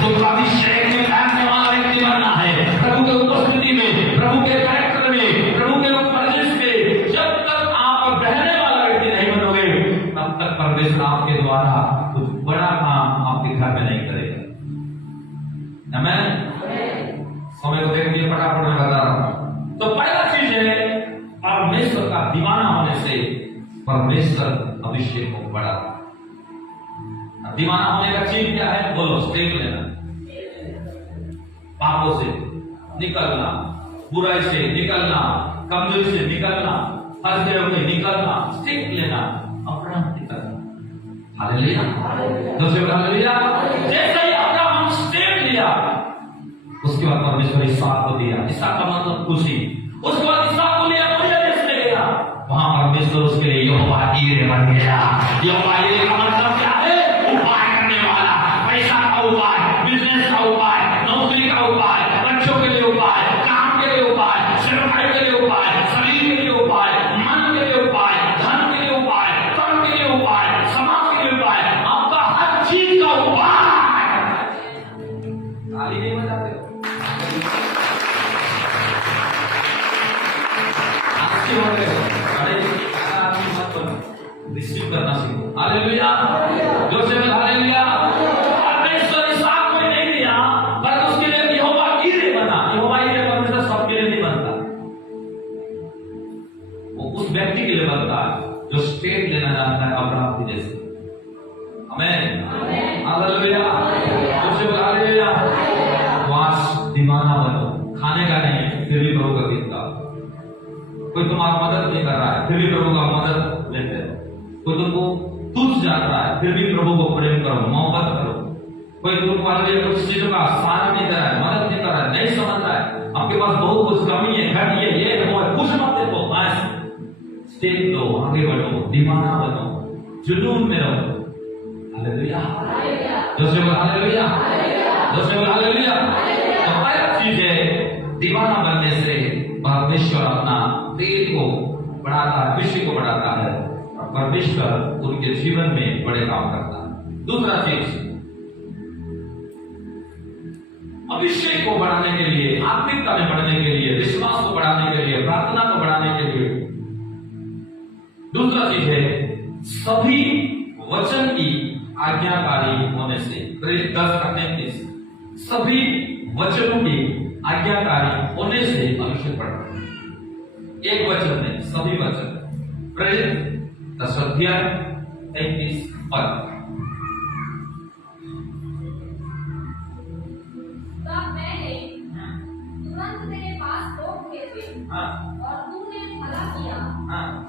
तो अभिषेक में तैरने वाला व्यक्ति बनना है, प्रभु के उपस्थिति में, प्रभु के कैरेक्टर में, प्रभु के परदेश में। जब तक आप बहने वाला व्यक्ति नहीं बनोगे, तब तक परमेश्वर आपके द्वारा कुछ बड़ा काम आपके घर में नहीं करेगा। आमीन। समय को देख के फटाफट में बता रहा हूं। तो पहला चीज है, परमेश्वर का दीवाना होने से परमेश्वर अभिषेक को बढ़ाता। दीवाना होने का चीज क्या है? बोलो, स्टेप लेना, पापों से निकलना, बुराई से निकलना, कमजोरी से निकलना, फंसे हुए निकलना, स्टेप लेना, अपना निकलना। हालेलुया, दूसरे हालेलुया। जैसे ही अपना हम स्टेप लिया, उसके बाद परमेश्वर इसहाक को दिया। इसहाक का मतलब खुशी। उसके बाद इसहाक को लिया, बढ़िया देश में गया, वहां परमेश्वर उसके लिए यहोवा ईरे बन गया। यहोवा ईरे का मतलब क्या है? उपाय करने वाला, पैसा का उपाय, बिजनेस का उपाय, नौकरी का उपाय, बच्चों के लिए उपाय, काम के लिए उपाय, सेवकाई के लिए उपाय, शरीर के लिए उपाय, मन के लिए उपाय, धन के लिए उपाय, कर्म के लिए उपाय, समाज के लिए उपाय, आपका हर चीज का उपाय। ताली नहीं बजाते हो? अच्छी हो गए, अरे आदमी मत बनो, रिसीव करना सीखो। हालेलुया, जोर से बोल हालेलुया। परमेश्वर इसहाक को नहीं दिया, पर उसके लिए यहोवा ईरे बना। यहोवा ईरे परमेश्वर सबके लिए नहीं बनता, वो उस व्यक्ति के लिए बनता है जो स्टेप लेना चाहता है अब्राहम के जैसे। आमीन, हालेलुया, जोर से बोल हालेलुया। वास दीवाना बनो, खाने का नहीं फिर भी प्रभु का गीत गाओ। कोई तुम्हारा मदद नहीं कर रहा है, फिर भी प्रभु का मदद लेते हो। कोई तुमको तुच्छ जान रहा है, फिर भी प्रभु को प्रेम करो, मोहब्बत करो। कोई तुम्हारे लिए कुछ चीजों का सहारा नहीं कर रहा है, मदद नहीं कर रहा है, नहीं समझ रहा है, आपके पास बहुत कुछ कमी है, घट ये वो है, कुछ मत देखो, बस स्टेप लो, आगे बढ़ो, दीवाना बनो, जुनून में रहो। हालेलुया, दूसरे बोल हालेलुया, दूसरे बोल हालेलुया। तो पहला चीज है, दीवाना बनने से परमेश्वर अपना तेज को बढ़ाता है, विश्व को बढ़ाता है, और परमेश्वर उनके जीवन में बड़े काम करता है। दूसरा चीज, अभिषेक को बढ़ाने के लिए, आत्मिकता में बढ़ने के लिए, विश्वास को बढ़ाने के लिए, प्रार्थना को बढ़ाने के लिए दूसरा चीज है, सभी वचन की आज्ञाकारी होने से। 10:38 सभी वचनों की आज्ञाकारी होने से अभिषेक बढ़ता है। एक वचन नहीं, सभी वचन। प्रेरित 10:33 पद। तब मैंने तुरंत तेरे पास लोग भेजे और तूने भला किया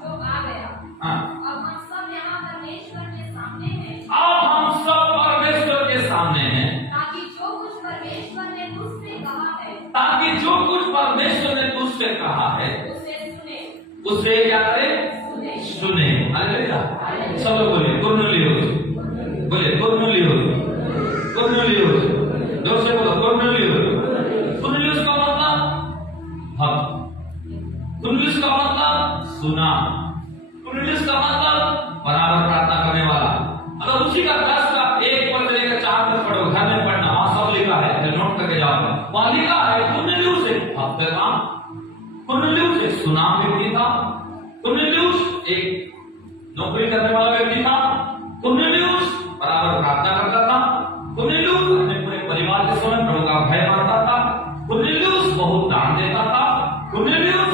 जो आ गया। अब हम सब यहाँ परमेश्वर के सामने हैं। अब हम सब परमेश्वर के सामने हैं, ताकि जो कुछ परमेश्वर ने तुझसे कहा है, ताकि जो कुछ परमेश्वर ने तुझसे कहा है उसे सुने। उसे क्या करे? सुने। हालेलुया, सब लोग बोलिए कुर्नुलियोस, बोलिए कुर्नुलियोस, कुर्नुलियोस, जोर से बोलो कुर्नुलियोस। कुर्नुलियोस का मतलब भक्त, कुर्नुलियोस का मतलब सुना, कुर्नुलियोस का मतलब बराबर प्रार्थना करने वाला। अगर उसी का 10 का 1 पद लेकर 4 तक पढ़ो, घर में पढ़ना, वहां सब लिखा है, नोट करके जाओ। वहां लिखा है कुर्नुलियोस एक भक्त था, कुर्नेलियुस एक सुनाम व्यक्ति था, कुर्नेलियुस एक नौकरी करने वाला व्यक्ति था, कुर्नेलियुस बराबर प्रार्थना करता था, कुर्नेलियुस अपने पूरे परिवार के समय प्रभु का भय मानता था, कुर्नेलियुस बहुत दान देता था, कुर्नेलियुस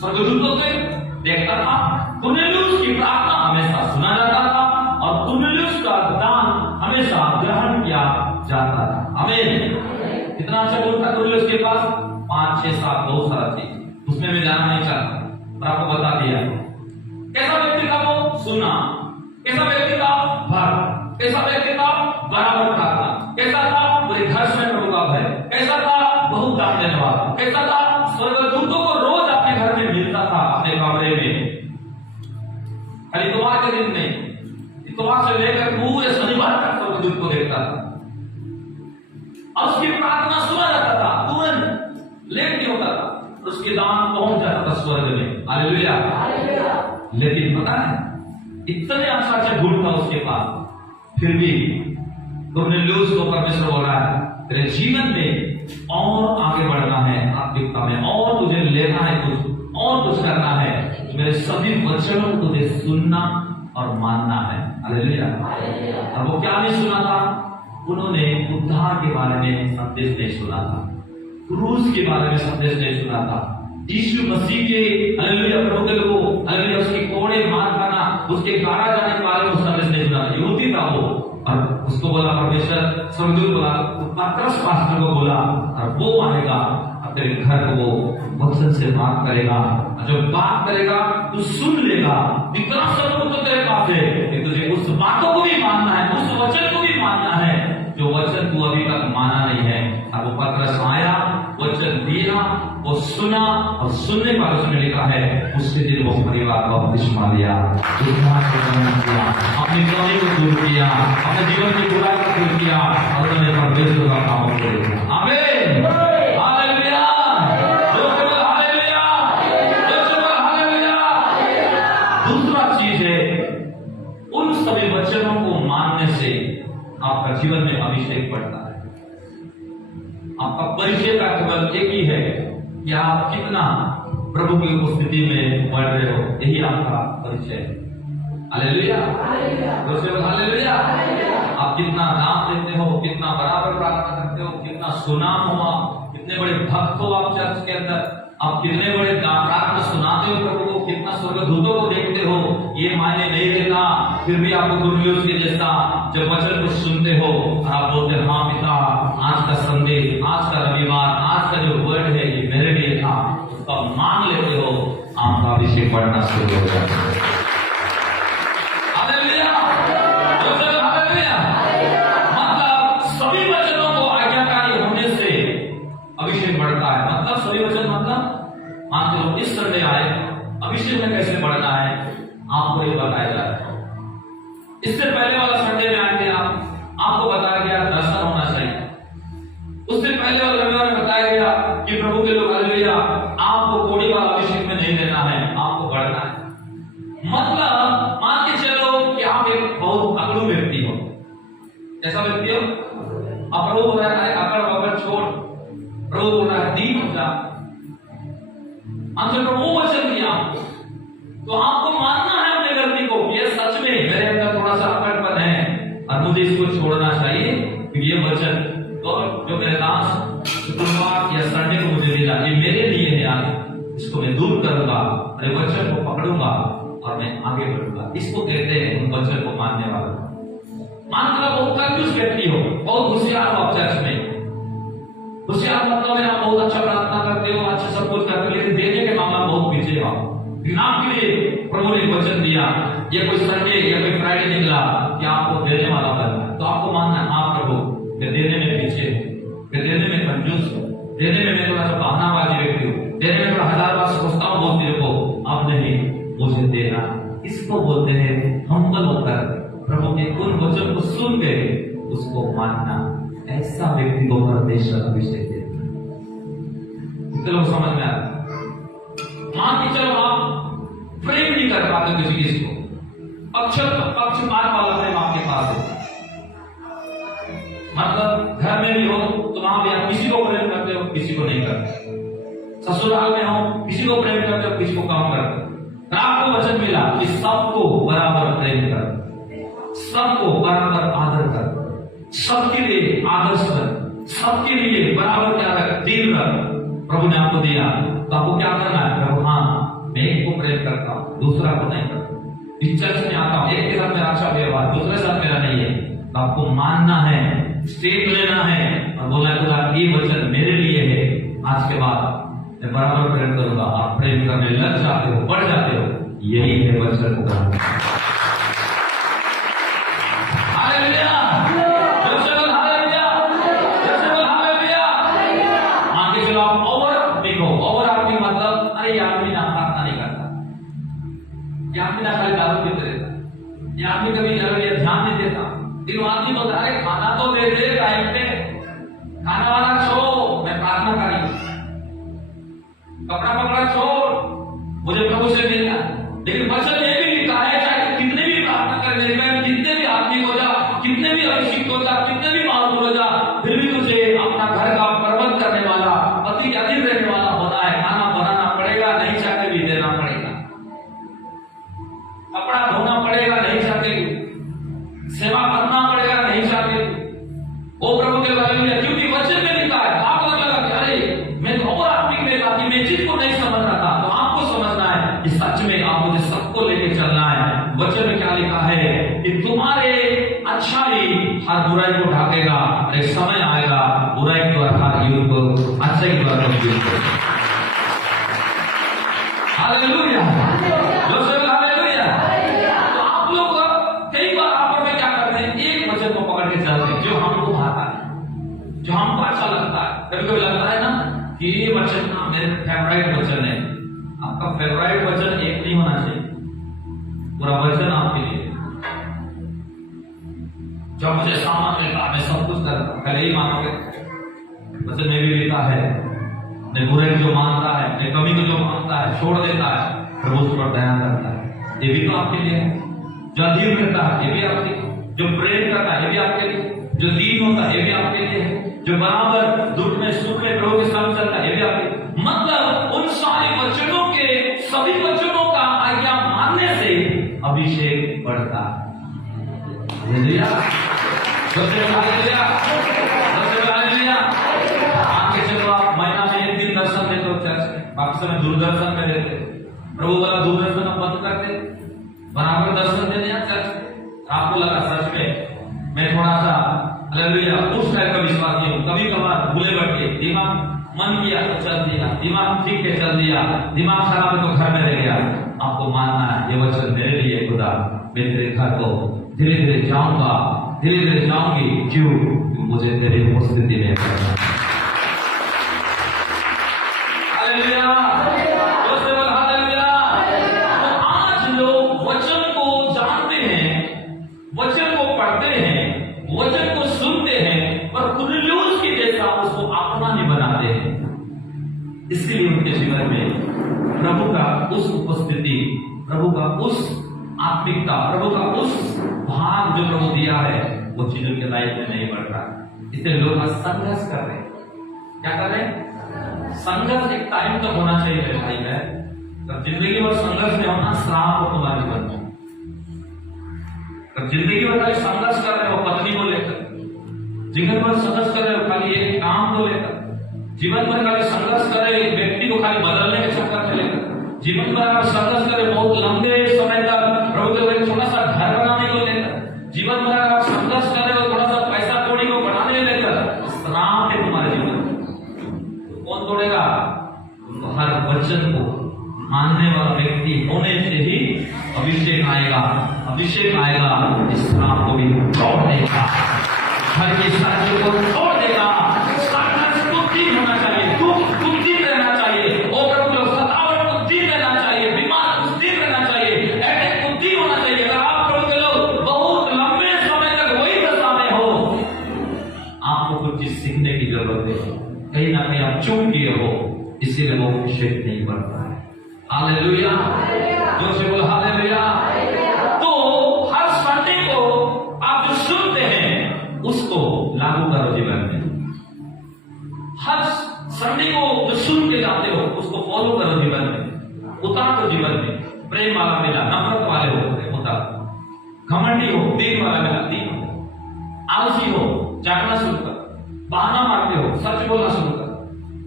स्वर्गदूतों को देखता था, कुर्नेलियुस की प्रार्थना हमेशा सुना जाता था, और कुर्नेलियुस का दान हमेशा ग्रहण किया जाता था। आमीन। कितना अच्छा गुण था कुर्नेलियुस के पास, 5, 6, 7 बहुत सारा चीज, उसमें मैं जाना नहीं चाहता, पर आपको बता दिया। कैसा व्यक्ति था वो? सुना। कैसा व्यक्ति था? भक्त। कैसा व्यक्ति था? बराबर प्रार्थना। कैसा था? दान देने वाला। कैसा था? स्वर्गदूतों को रोज अपने घर में मिलता था, अपने कमरे में। खाली इतवार के दिन नहीं, इतवार से लेकर पूरे शनिवार तक स्वर्गदूत को देखता था और उसकी प्रार्थना सुना जाता था, तुरंत लेट नहीं होता था, उसके दान पहुंच जाता था स्वर्ग में। हालेलुया। लेकिन पता है, इतने आशा से ढूंढ था उसके पास, फिर भी कुरनेलियुस को परमेश्वर बोल रहा है, तेरे जीवन में और आगे बढ़ना है, आत्मिकता में और तुझे लेना है, कुछ और कुछ करना है, मेरे सभी वचनों को तुझे सुनना और मानना है। हालेलुया। और वो क्या नहीं सुना था? उन्होंने उद्धार के बारे में संदेश नहीं सुना था, क्रूस के बारे में संदेश नहीं सुना था, यीशु मसीह के हालेलुया प्रभु के लोगों हालेलुया उसके कोड़े मार खाना, उसके गाड़ा जाने के बारे में संदेश नहीं सुना था। यहूदी था वो, और उसको बोला परमेश्वर, स्वर्गदूत बोला, पतरस पास्टर को बोला, और वो आएगा अपने घर को वचन से बात करेगा, और जब बात करेगा तू सुन लेगा। इतना सब कुछ तो तेरे पास है कि तुझे उस बातों को भी मानना है, उस वचन को भी मानना है जो वचन तू अभी तक माना नहीं है। और वो पतरस आया, वचन दिया, वो सुना, और सुनने पर उसने लिखा है उसके दिन वो परिवार का बपतिस्मा लिया, अपनी कमी को दूर किया, अपने जीवन की बुराई को दूर किया, और उन्होंने परमेश्वर का काम किया। आमीन। हालेलुया। दूसरा चीज है, उन सभी वचनों को मानने से आपका जीवन में अभिषेक बढ़ता है। आपका परिचय का केवल एक ही है कि आप कितना प्रभु की उपस्थिति में बढ़ रहे हो, यही आपका परिचय है। हालेलुया। हालेलुया। आप कितना नाम लेते हो, कितना बराबर प्रार्थना करते हो, कितना सुनाम हो, आप कितने बड़े भक्त हो आप चर्च के अंदर, आप कितने बड़े प्रार्थना सुनाते हो प्रभु को, कितना स्वर्गदूतों को देखते हो, ये मायने नहीं देता। फिर भी आपको कुरनेलियुस के जैसा जब वचन को सुनते हो आप बोलते हैं, हाँ पिता, आज का संदेश, आज का रविवार, आज का जो वर्ड है ये मेरे लिए था, उसका मान लेते हो, आपका अभिषेक बढ़ना शुरू हो जाता है। हालेलुया। हालेलुया। मतलब सभी वचनों को आज्ञाकारी होने से अभिषेक बढ़ता है। मतलब सभी वचन मतलब मान लो इस संडे आए, अभिषेक में कैसे बढ़ना है आपको ये बताया जा रहा है। इससे पहले वाला संडे में आए थे आपको बताया गया दर्शन होना चाहिए। उससे पहले वाले रविवार में बताया गया कि प्रभु के लोग हालेलुया, आपको कोड़ी वाला अभिषेक में नहीं देना है, आपको बढ़ना है। मतलब मान के चलो कि आप एक बहुत अकड़ू व्यक्ति हो, ऐसा व्यक्ति हो, आप प्रभु बोल रहा है अकड़ बकड़ छोड़, प्रभु बोल रहा है दीन हो जा, अंदर प्रभु वचन दिया आपको, तो आपको मानना है अपनी गलती को, ये सच में मेरे अंदर थोड़ा सा अकड़पन है और मुझे इसको छोड़ना चाहिए। ये वचन तो जो मेरे दास शुक्रवार या संडे को मुझे मिला, ये मेरे लिए है, आज इसको मैं दूर करूंगा, अरे वचन को पकड़ूंगा और मैं आगे बढ़ूंगा। इसको कहते हैं उन वचन को मानने वाला। मान लो बहुत कंफ्यूज व्यक्ति हो, बहुत होशियार हो आप चर्च में, होशियार मतलब है आप बहुत अच्छा प्रार्थना करते हो, अच्छा सब कुछ करते हो, लेकिन देने के मामला बहुत पीछे हो। नाम के लिए प्रभु ने वचन दिया, या कोई संडे या कोई फ्राइडे निकला कि आपको देने वाला बनना है, तो आपको मानना है हाँ प्रभु मैं देने में पीछे हूँ, मैं देने में कंजूस हूँ, देने में मैं थोड़ा सा बहानाबाजी व्यक्ति हूँ, देने में थोड़ा हजार बार सोचता हूँ बहुत चीजों को, अब नहीं मुझे देना। इसको बोलते हैं हम्बल होकर प्रभु के उन वचन को सुन के उसको मानना। ऐसा व्यक्ति को परमेश्वर अभिषेक देता है। लोग समझ में आता। मान के चलो आप प्रेम नहीं कर पाते किसी को, पक्षपात वाला प्रेम आपके पास है, मतलब घर में भी हो तो वहां भी आप किसी को प्रेम करते हो, किसी को नहीं करते, ससुराल में हो किसी को प्रेम करते हो, किसी को कम करते हो। आपको वचन मिला कि सबको बराबर प्रेम कर, सबको बराबर आदर कर, सबके लिए आदर्श कर, सबके लिए बराबर क्या कर, दिल कर। प्रभु ने आपको दिया तो आपको क्या करना है? प्रभु हाँ मैं एक को प्रेम करता हूँ, दूसरा को नहीं करता। इस चर्च में आता हूँ, एक के साथ मेरा अच्छा व्यवहार, दूसरे साथ मेरा नहीं है, तो आपको मानना है, स्टेप लेना है और बोलना है ये वचन मेरे लिए है, आज के बाद मैं बराबर प्रेम करूंगा। आप प्रेम करने लग जाते हो, बढ़ जाते हो, यही है वचन को करना। हालेलुया। ये आदमी कभी ये ध्यान नहीं देता, लेकिन वो आदमी बोलता है खाना तो दे दे टाइम पे, खाना वाला छोड़, मैं प्रार्थना करी, कपड़ा पकड़ा छोड़, मुझे प्रभु से मिलना। लेकिन वचन ये भी लिखा है चाहे कितने भी प्रार्थना करने में, कितने भी आदमी हो जा, कितने भी अभिषिक्त हो जा, कितने भी महान हो जा, फिर भी तुझे अपना घर का प्रबंध करने वाला, पति के अधीन रहने वाला होना है। खाना बनाना पड़ेगा, नहीं चाहते भी देना पड़ेगा, कपड़ा धोना पड़ेगा, नहीं चाहते, सेवा करना पड़ेगा, नहीं चाहते। वो प्रभु के बारे में, क्योंकि वचन में लिखा है। आपको लगा कि अरे मैं तो और आत्मिक में था कि मैं चीज को नहीं समझ रहा था, तो आपको समझना है कि सच में आप मुझे सबको लेके चलना है। वचन में क्या लिखा है कि तुम्हारे अच्छाई हर बुराई को ढाकेगा, और एक समय आएगा बुराई को हर युग को अच्छाई द्वारा युग को। Hallelujah, Joseph hallelujah. तो आप लोग कई बार आप में क्या करते हैं, एक वचन को पकड़ के चलते हैं जो हमको भाता है, जो हमको अच्छा लगता है। कभी कभी लगता है ना कि ये वचन ना मेरे फेवरेट वचन है। आपका फेवरेट वचन एक नहीं होना चाहिए, पूरा वचन आपके लिए। जब मुझे सामान मिलता मैं सब कुछ करता, पहले ही मानोगे। वचन में भी लिखा है मैं बुराई जो मानता है, मैं कमी को जो मानता है छोड़ देता है, प्रभु उस पर दया करता है। ये भी तो आपके लिए है। जो अधीर रहता है ये भी आपके लिए, जो प्रेम करता है ये भी आपके लिए, जो दीन होता है ये भी आपके लिए है, जो बराबर दुख में सुख में प्रभु के साथ चलता है ये भी आपके लिए। मतलब उन सारे वचनों के, सभी वचनों का आज्ञा मानने से अभिषेक बढ़ता है। Hallelujah, hallelujah, hallelujah. आगे चलो आप महीना में एक दिन दर्शन देते हो चर्च में, बाकी समय दूरदर्शन में देते। प्रभु वाला दूरदर्शन हम बंद करते, बराबर दर्शन देते हैं चर्च में। आपको लगा सच में मैं थोड़ा सा हालेलुया उस टाइप का विश्वास नहीं हूं, कभी कभार भूले भटके, दिमाग मन किया तो चल दिया, दिमाग ठीक है चल दिया, दिमाग खराब है तो घर में रह गया। आपको मानना है ये वचन मेरे लिए खुदा, मैं तेरे घर को धीरे धीरे जाऊंगा, धीरे धीरे जाऊंगी। क्यों? मुझे तेरी उपस्थिति में करना। Hallelujah, hallelujah. तो आज लोग वचन को जानते हैं, वचन को पढ़ते हैं, वचन को सुनते हैं, पर कुरिल्यूस की जैसा उसको अपना नहीं बनाते हैं। इसलिए उनके जीवन में प्रभु का उस उपस्थिति, प्रभु का उस आत्मिकता, प्रभु का उस भाग जो प्रभु दिया है वो चीजों के लाइफ में नहीं बढ़ रहा। इसलिए लोग संघर्ष कर रहे हैं। क्या कर रहे हैं? संघर्ष एक टाइम तक होना चाहिए मेरे भाई बहन। जब जिंदगी भर संघर्ष में होना श्राप हो तुम्हारे जीवन में। जब जिंदगी भर खाली संघर्ष कर रहे हो पत्नी को लेकर, जीवन भर संघर्ष कर रहे हो खाली एक काम को लेकर, जीवन भर खाली संघर्ष कर रहे एक व्यक्ति को खाली बदलने के चक्कर में लेकर, जीवन भर आप संघर्ष कर रहे बहुत लंबे समय तक प्रभु के एक छोटा सा घर बनाने को लेकर, जीवन भर आप संघर्ष कर रहे हो थोड़ा सा पैसा कौड़ी को बढ़ाने लेकर, श्राप है तुम्हारे जीवन। तो कौन तोड़ेगा? हर वचन को मानने वाला व्यक्ति होने से ही अभिषेक आएगा, अभिषेक आएगा इस श्राप को भी तोड़ देगा, घर की साथियों को तोड़ देगा। संघर्ष को ठीक होना चाहिए, दुख को ठीक रहना चाहिए, और सतावट को ठीक रहना चाहिए, बीमार को ठीक रहना चाहिए, अटैक को ठीक होना चाहिए। अगर आप प्रभु के लोग बहुत लंबे समय तक वही दशा में हो, आपको कुछ चीज सीखने की जरूरत है। कहीं ना कहीं आप चूक गए हो, इसीलिए वो अभिषेक नहीं बढ़ता है। हालेलुया, जो से बोल हालेलुया। तो हर संडे को आप जो सुनते हैं उसको लागू करो जीवन में। हर संडे को जो सुन के जाते हो उसको फॉलो करो जीवन में, उतारो जीवन में। प्रेम वाला मिला, नफरत वाले हो उतारो, घमंडी हो दीन वाला मिला दीन हो, आलसी हो जागना शुरू कर, बहाना मारते हो सच बोलना शुरू कर,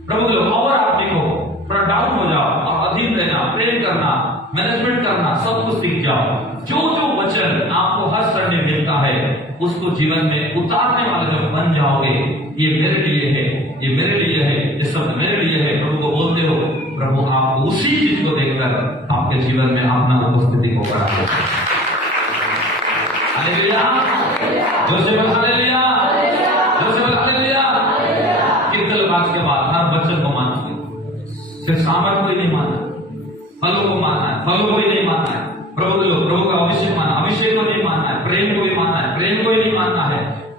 प्रभु के लोग और आत्मिक हो, थोड़ा डाउन हो जाओ और अधीन रहना, प्रेम करना, मैनेजमेंट करना, सब कुछ सीख जाओ। जो जो वचन आपको हर संडे मिलता है उसको जीवन में उतारने वाले जब बन जाओगे, ये मेरे लिए है, ये मेरे लिए है, ये सब मेरे लिए है, प्रभु को बोलते हो, प्रभु आपको उसी चीज को देखकर आपके जीवन में अपना उपस्थिति को करा दे। Hallelujah, Joseph hallelujah, Joseph hallelujah. कितने लोग आज के बाद हर वचन को मानोगे? सिर्फ सामर्थ को ही नहीं मानना, फलों को मानना है, फलों को ही नहीं मानना है। प्रभु के लोग प्रभु का अभिषेक माना, अभिषेक को नहीं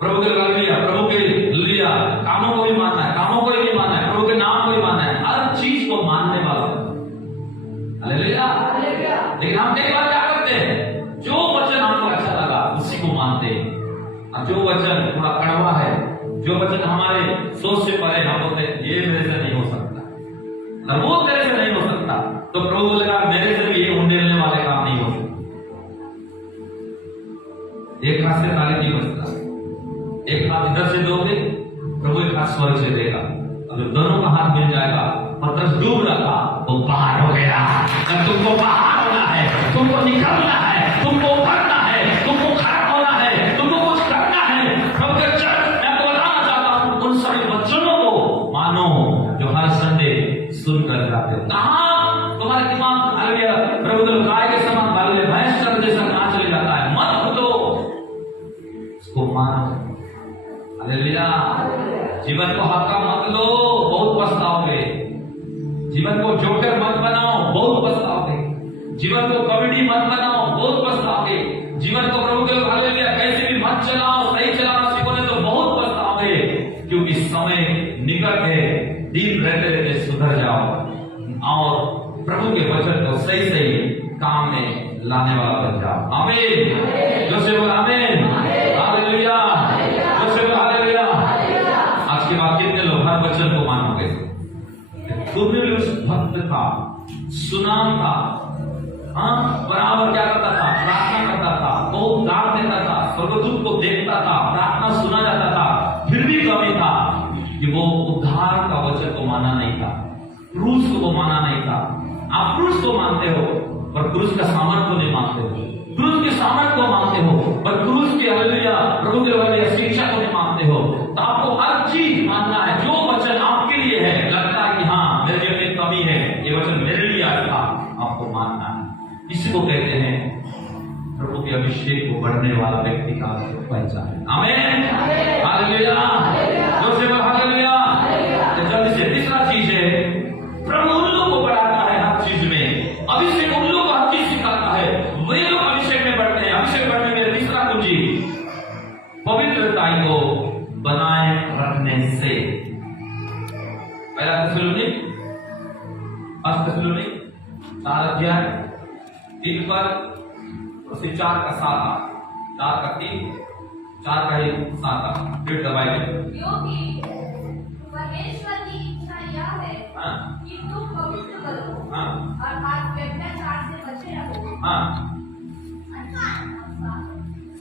प्रभु के लिया, प्रभु के लिया, कामों को भी मानना है, कामों को ही नहीं मानना है, प्रभु के नाम को ही मानना है, हर चीज को मानने वाला। हालेलुया। लेकिन हम कई बार क्या करते हैं, जो वचन हमको अच्छा लगा उसी को मानते हैं, और जो वचन थोड़ा कड़वा है, जो वचन हमारे सोच से परे, हम बोलते हैं ये मेरे से नहीं हो सकता, वो तेरे से नहीं हो सकता। तो प्रभु बोलेगा मेरे से भी ये उंडेलने वाले काम नहीं हो सकते। एक हाथ से ताली नहीं बजता, एक हाथ इधर से दोगे, प्रभु एक हाथ स्वर्ग से देगा। अगर दोनों का हाथ मिल जाएगा, पतरस डूब रहा था, वो बाहर हो गया। जब तुमको बाहर होना है, तुमको निकलना है, तुमको उभरना है, तुमको खड़ा होना है, तुमको कुछ करना है, प्रभु के चरण मैं तो बताना चाहता हूं, उन सभी वचनों को मानो जो हर संडे सुनकर जाते हो। कहां तुम्हारे दिमाग में हालेलुया, प्रभु के गाय के समान हालेलुया, भैंस का जैसा नाच चले जाता है, मत भूलो उसको मानो। हालेलुया। जीवन को हल्का मत लो, बहुत पछताओगे। जीवन को जोकर मत बनाओ, बहुत पछताओगे। जीवन को कॉमेडी मत बनाओ, बहुत पछताओगे। जीवन को प्रभु के हालेलुया कैसे भी मत चलाओ, सही चलाना सीखोगे तो बहुत पछताओगे, क्योंकि समय निकट है। दिन रहते रहते सुधर जाओ और प्रभु के वचन को सही सही काम में लाने वाला बन जाओ। आमीन। जो से बोला आमीन। हालेलुया। जो से बोला हालेलुया। आज के बाद कितने लोग हर वचन को मानोगे? कुरनेलियुस भक्त था, सुनाम था, बराबर क्या करता था, प्रार्थना करता था, बहुत दान देता था, स्वर्गदूत को देखता था, प्रार्थना सुना जाता था, फिर भी कमी था कि वो उद्धार का वचन को माना नहीं था, क्रूस को वो माना नहीं था। आप क्रूस को मानते हो पर क्रूस का सामर्थ को नहीं मानते हो, क्रूस के सामर्थ को मानते हो पर क्रूस के हालेलुया प्रभु के हालेलुया शिक्षा को नहीं मानते हो। तो आपको हर चीज मानना है, जो वचन आपके लिए है, लगता है कि हाँ मेरे जीवन में कमी है, ये वचन मेरे लिए आया था, आपको मानना है। इसी को कहते हैं प्रभु के अभिषेक को बढ़ने वाला व्यक्ति का पहचान। आमीन। हालेलुया। जो से हालेलुया। जल्दी से तीसरा चीज है, प्रभु उन लोगों को बढ़ाता है हर चीज में, अभिषेक उन लोगों को हर चीज सिखाता है, वे लोग अभिषेक में बढ़ते हैं। अभिषेक बढ़ने में तीसरा कुंजी पवित्रता को बनाए रखने से। पहला थिस्सलुनीक 4 अध्याय 3 पर 4 का 7, 4 का 3, 4 का 7 फिर दबाएंगे। क्योंकि परमेश्वर की इच्छा यह है कि तुम पवित्र बनो, अर्थात व्यभिचार से बचे रहो।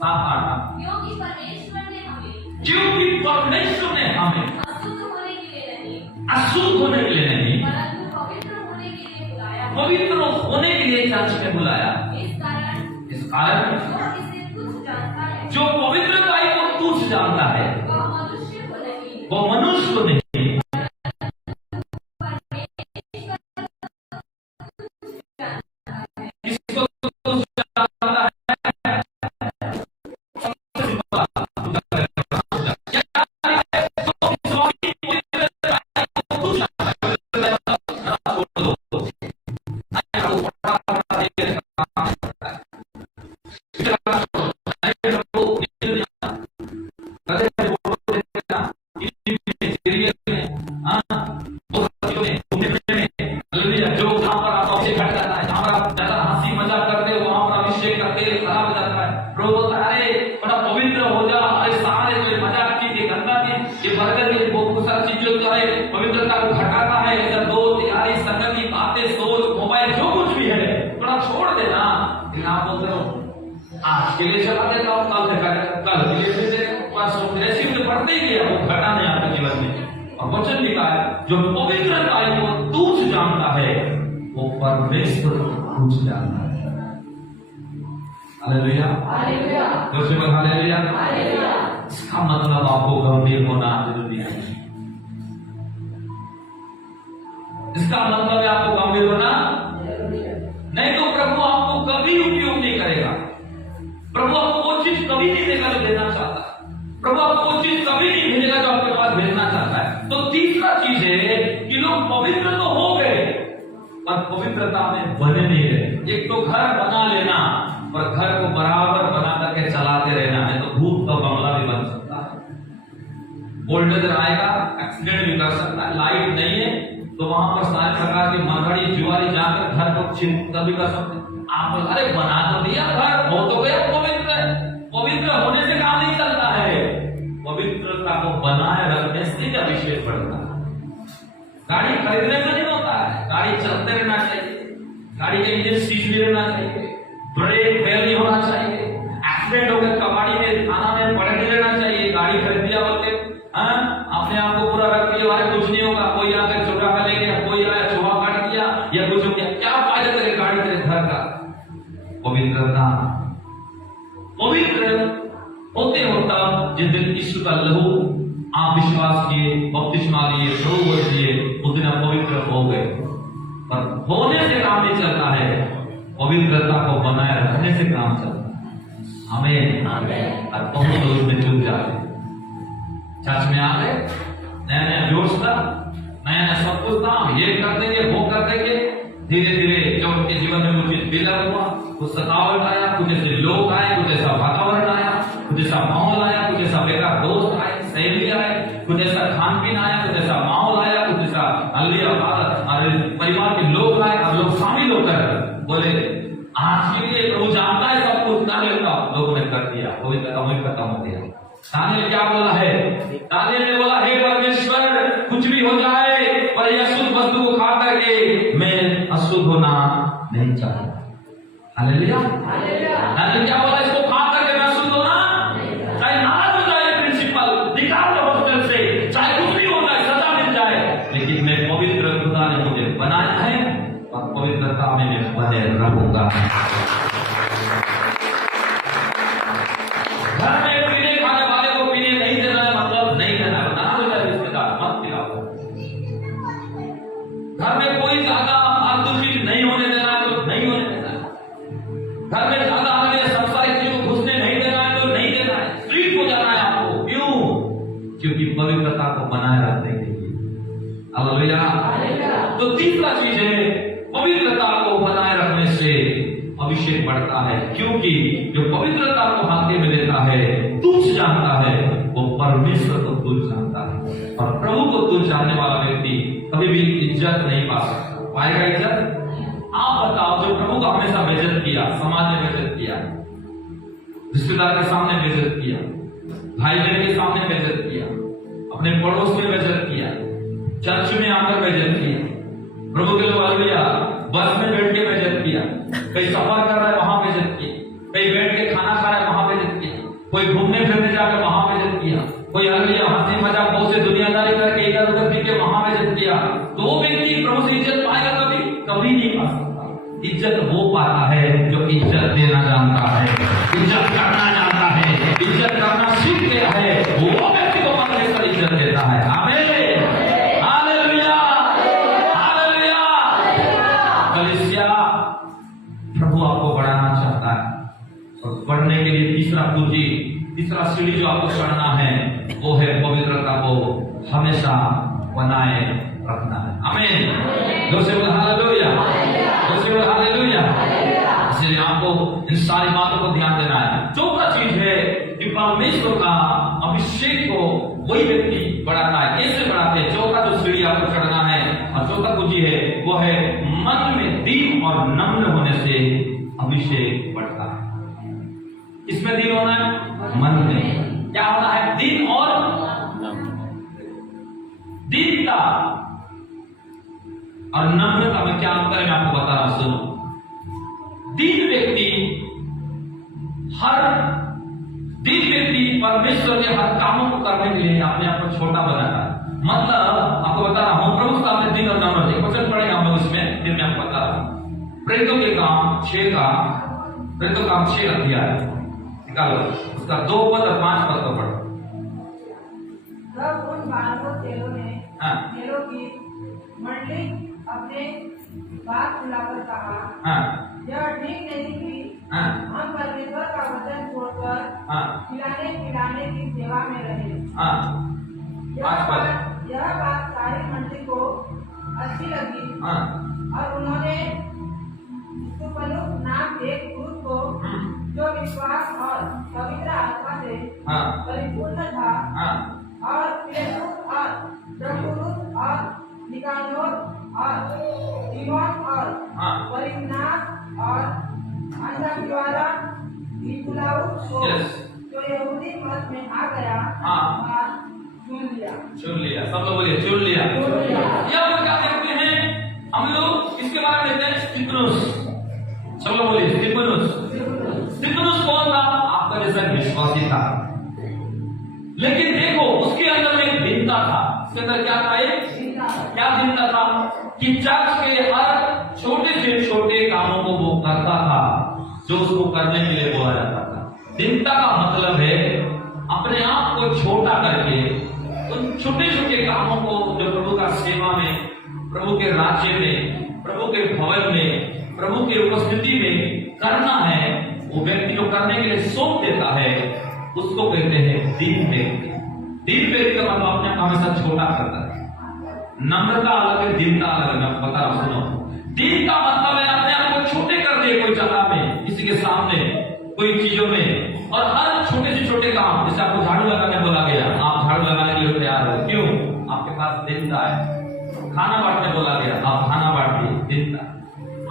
7-8। क्योंकि परमेश्वर ने हमें अशुद्ध होने के लिए नहीं, परंतु पवित्र होने के लिए बुलाया। पवित्र होने के लिए चर्च में बुलाया। इस कारण जो पवित्रता को तुच्छ जानता है, वो मनुष्य को नहीं, इसको तुच्छ जानता है। पवित्रता को घटाता है, इधर दो तिहारी संगति बातें सोच मोबाइल जो कुछ भी है थोड़ा छोड़ देना। लेकिन आप बोलते हो आज के लिए चला देता हूँ, कल देखा कल के लिए दे देगा, ऐसी में बढ़ते ही गया, वो घटा नहीं आपके जीवन में। और वचन लिखा है जो पवित्रता को तुच्छ जानता है वो परमेश्वर को तुच्छ जानता है। हालेलुया। हालेलुया। इसका मतलब आपको गंभीर होना जरूरी है। इसका मतलब है आपको गंभीर होना, नहीं तो प्रभु आपको कभी उपयोग नहीं करेगा। प्रभु आपको वो चीज कभी नहीं देगा जो देना चाहता है। प्रभु आपको वो चीज कभी नहीं भेजेगा जो आपके पास भेजना चाहता है। तो तीसरा चीज है कि लोग पवित्र तो हो गए पर पवित्रता में बने नहीं रहे। एक तो घर बना लेना, पर घर को बराबर बना करके चलाते रहना, नहीं तो भूत का बंगला भी बन सकता है। बुलडोजर आएगा, एक्सीडेंट भी कर सकता है। लाइट नहीं है तो वहां पर सारे प्रकार की मरहड़ी जुआरी जाकर घर को छिन्न भी कर सकते हैं। आप अरे बना तो दिया घर, हो तो गया पवित्र। पवित्र होने से काम नहीं चलता है, पवित्रता को बनाए रखने से अभिषेक बढ़ता है। गाड़ी खरीदने से नहीं होता है, गाड़ी चलते रहना चाहिए, गाड़ी के इंजन सीज भी रहना चाहिए, ब्रेक फेल नहीं होना चाहिए, एक्सीडेंट हो गया कबाड़ी में थाना में पड़े नहीं रहना चाहिए। गाड़ी खरीद दिया बोलते अपने आप को पूरा रख दिया, कुछ नहीं होगा, कोई आकर चुरा कर ले गया, कोई आया चुहा काट दिया या कुछ हो गया, क्या फायदा तेरे गाड़ी तेरे घर का। पवित्रता पवित्र होते होता जिस दिन यीशु का लहू आप विश्वास किए, बपतिस्मा लिए, प्रभु वचन लिए, उस दिन आप पवित्र हो गए। पर होने से काम नहीं चलता है, पवित्रता को बनाए रखने से काम चलता है। हमें और बहुत लोग में चूक जाते हैं। चर्च में आ गए, नया नया जोश था, नया नया सब कुछ था, हम ये कर देंगे वो कर देंगे। धीरे धीरे जब उनके जीवन में कुछ बिगड़ हुआ, कुछ सतावट आया, कुछ ऐसे लोग आए, कुछ ऐसा वातावरण आया, कुछ ऐसा माहौल आया, कुछ ऐसा बेकार दोस्त आए, सहेली आए, कुछ ऐसा खान पीन आया, कुछ ऐसा माहौल आया, कुछ ऐसा परिवार के लोग आए और लोग शामिल होकर बोले आज के लिए प्रभु जानता है सब कुछ ना लेता, लोगों ने कर दिया, कोई खत्म हो गया। दानियेल क्या बोला है? दानियेल ने बोला हे परमेश्वर कुछ भी हो जाए पर यह अशुद्ध वस्तु को खा करके मैं अशुद्ध होना नहीं चाहता। Hallelujah hallelujah. क्या बोला? इसको खा करके मैं अशुद्ध होना, चाहे नाराज हो जाए प्रिंसिपल, निकाल दो हॉस्टल से, चाहे कुछ भी हो जाए, सजा मिल जाए, लेकिन मैं पवित्र खुदा ने मुझे बनाया है और पवित्रता में मैं बने रहूंगा। घर में पीने खाने वाले को पीने नहीं देना है, मतलब नहीं देना है, ना हो जाए रिश्तेदार मत खिलाओ। घर में कोई ज्यादा फालतू चीज नहीं होने देना है तो नहीं होने देना है। घर में ज्यादा हमारे संसारिक चीजों को घुसने नहीं देना है तो नहीं देना है, स्ट्रिक्ट हो जाना है आपको। क्यों? क्योंकि पवित्रता को बनाए रखने के लिए। हालेलुया। तो तीसरा चीज है पवित्रता को बनाए रखने से अभिषेक बढ़ता है, क्योंकि जो पवित्रता को हाथ में लेता है, तुच्छ जानता है, वो परमेश्वर को तुच्छ जानता है। और प्रभु को तुच्छ जानने वाला व्यक्ति कभी भी इज्जत नहीं पा सकता। पाएगा इज्जत? आप बताओ, जो प्रभु का हमेशा बेइज्जत किया, समाज में बेइज्जत किया, रिश्तेदार के सामने बेइज्जत किया, भाई बहन के सामने बेइज्जत किया, अपने पड़ोस में बेइज्जत किया, चर्च में आकर बेइज्जत किया, प्रभु के लोग हालेलुया बस में बैठ के बेइज्जत किया, कहीं सफर कर रहा है वहां बेइज्जत किया, कहीं बैठ के खाना खा रहा है वहां बेइज्जत किया, कोई घूमने फिरने जाकर वहां बेइज्जत किया, कोई हालेलुया हंसी मजाक बहुत से दुनियादारी करके इधर उधर पी के वहां बेइज्जत किया, तो वो व्यक्ति प्रभु से इज्जत पाएगा कभी? कभी नहीं पा सकता। इज्जत वो पाता है जो इज्जत देना जानता है, इज्जत करना जानता है, इज्जत करना सीख गया है, वो व्यक्ति को परमेश्वर इज्जत देता है। आमीन। प्रभु आपको बढ़ाना चाहता है और बढ़ने के लिए तीसरा सीढ़ी जो आपको चढ़ना है वो है पवित्रता को हमेशा बनाए रखना है। आमीन। जोर से बोलो हालेलुया, जोर से बोलो हालेलुया। इसलिए आपको इन सारी बातों को ध्यान देना है। चौथा चीज है कि परमेश्वर का अभिषेक को वही व्यक्ति बढ़ाता है। कैसे बढ़ाते हैं? चौथा जो सीढ़ी आपको चढ़ना है और चौथा कुंजी है वो है मन में दीन और नम्र होने से अभिषेक बढ़ता है। इसमें दीन होना है, मन में क्या होना है? दीन और दीनता और नम्रता में क्या अंतर है मैं आपको बता रहा। सुनो, दीन व्यक्ति परमेश्वर के हर कामों को करने के लिए अपने आप को छोटा बनाता है। मतलब आपको बता रहा हूं, प्रभु सामने दीन और नम्र एक वचन पढ़ेंगे हम लोग इसमें, फिर मैं आपको बता रहा हूं। प्रेरितों के काम 6 अध्याय निकालो, उसका 2 पद और 5 पद को पढ़ो। तब उन 12 चेलों ने चेलों की मंडली अपने बात बुलाकर कहा, यह ठीक नहीं कि हम परमेश्वर का वचन छोड़कर खिलाने पिलाने की सेवा में रहे। यह बात सारी मंडली को अच्छी लगी और उन्होंने सुपनुक नाम एक पुरुष को जो विश्वास और पवित्र आत्मा से परिपूर्ण था और पेरुस और प्रकुरुस और निकानोर और तीमोन और परिन्नास और अंधकिवारा निकुलाउस को जो यहूदी मत में आ गया और चुन लिया। सब लोग बोलिए चुन लिया। यहाँ पर क्या देखते हैं हम लोग, इसके बारे में देखते हैं स्तिफनुस। सब लोग बोलिए स्तिफनुस। स्तिफनुस कौन था? आपका जैसा विश्वासी था, लेकिन देखो उसके अंदर एक भिन्नता था। उसके अंदर क्या था? क्या भिन्नता था कि चर्च के हर छोटे से छोटे कामों को वो करता था जो उसको करने के लिए बोला जाता था। भिन्नता का मतलब है अपने आप को छोटा करके उन छोटे छोटे कामों को जो प्रभु का सेवा में, प्रभु के राज्य में, प्रभु के भवन में, प्रभु की उपस्थिति में करना है, वो व्यक्ति जो करने के लिए सौंप देता है उसको कहते हैं दीन व्यक्ति। दीन व्यक्ति का मतलब अपने आप हमेशा छोटा करता है। नम्रता अलग है, दीनता अलग है। मैं बता रहा, सुनो। दीन का मतलब है अपने आप को छोटे कर दिए कोई जगह में, किसी के सामने, कोई चीजों में, और हर छोटे से छोटे काम, जैसे आपको झाड़ू लगाने बोला गया, आप झाड़ू लगाने के लिए तैयार हो, क्यों? आपके पास दीनता है। खाना बांटने बोला गया, आप खाना बांट दिए, दीनता।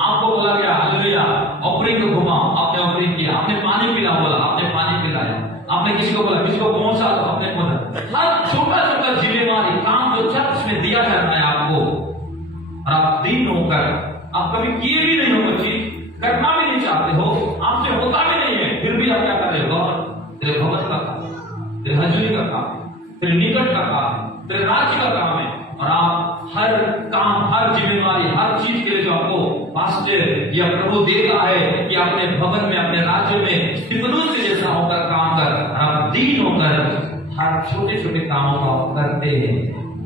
आपको बोला गया हालेलुया ऑफरिंग को घुमाओ, आपने ऑफरिंग किया। आपने पानी पिला बोला, आपने पानी पिलाया। आपने किसी को बोला किसी को पहुंचा दो, आपने पहुंचा। हर छोटा छोटा जिम्मेवारी काम जो चर्च में दिया जाता है आपको, और आप दीन होकर, आप कभी किए भी नहीं हो, चीज करना भी नहीं चाहते हो, आपसे होता भी नहीं है, फिर भी आप क्या कर रहे हो? तेरे भवन का काम, तेरे हजूरी का काम, तेरे निकट का काम, तेरे राज्य का काम है, और आप हर काम, हर जिम्मेवारी, हर चीज के लिए जो आपको पास्टर या प्रभु देता है कि अपने भवन में, अपने राज्य में स्तिफनुस के जैसा होकर काम कर, और आप दीन होकर हर छोटे छोटे कामों को आप करते हैं।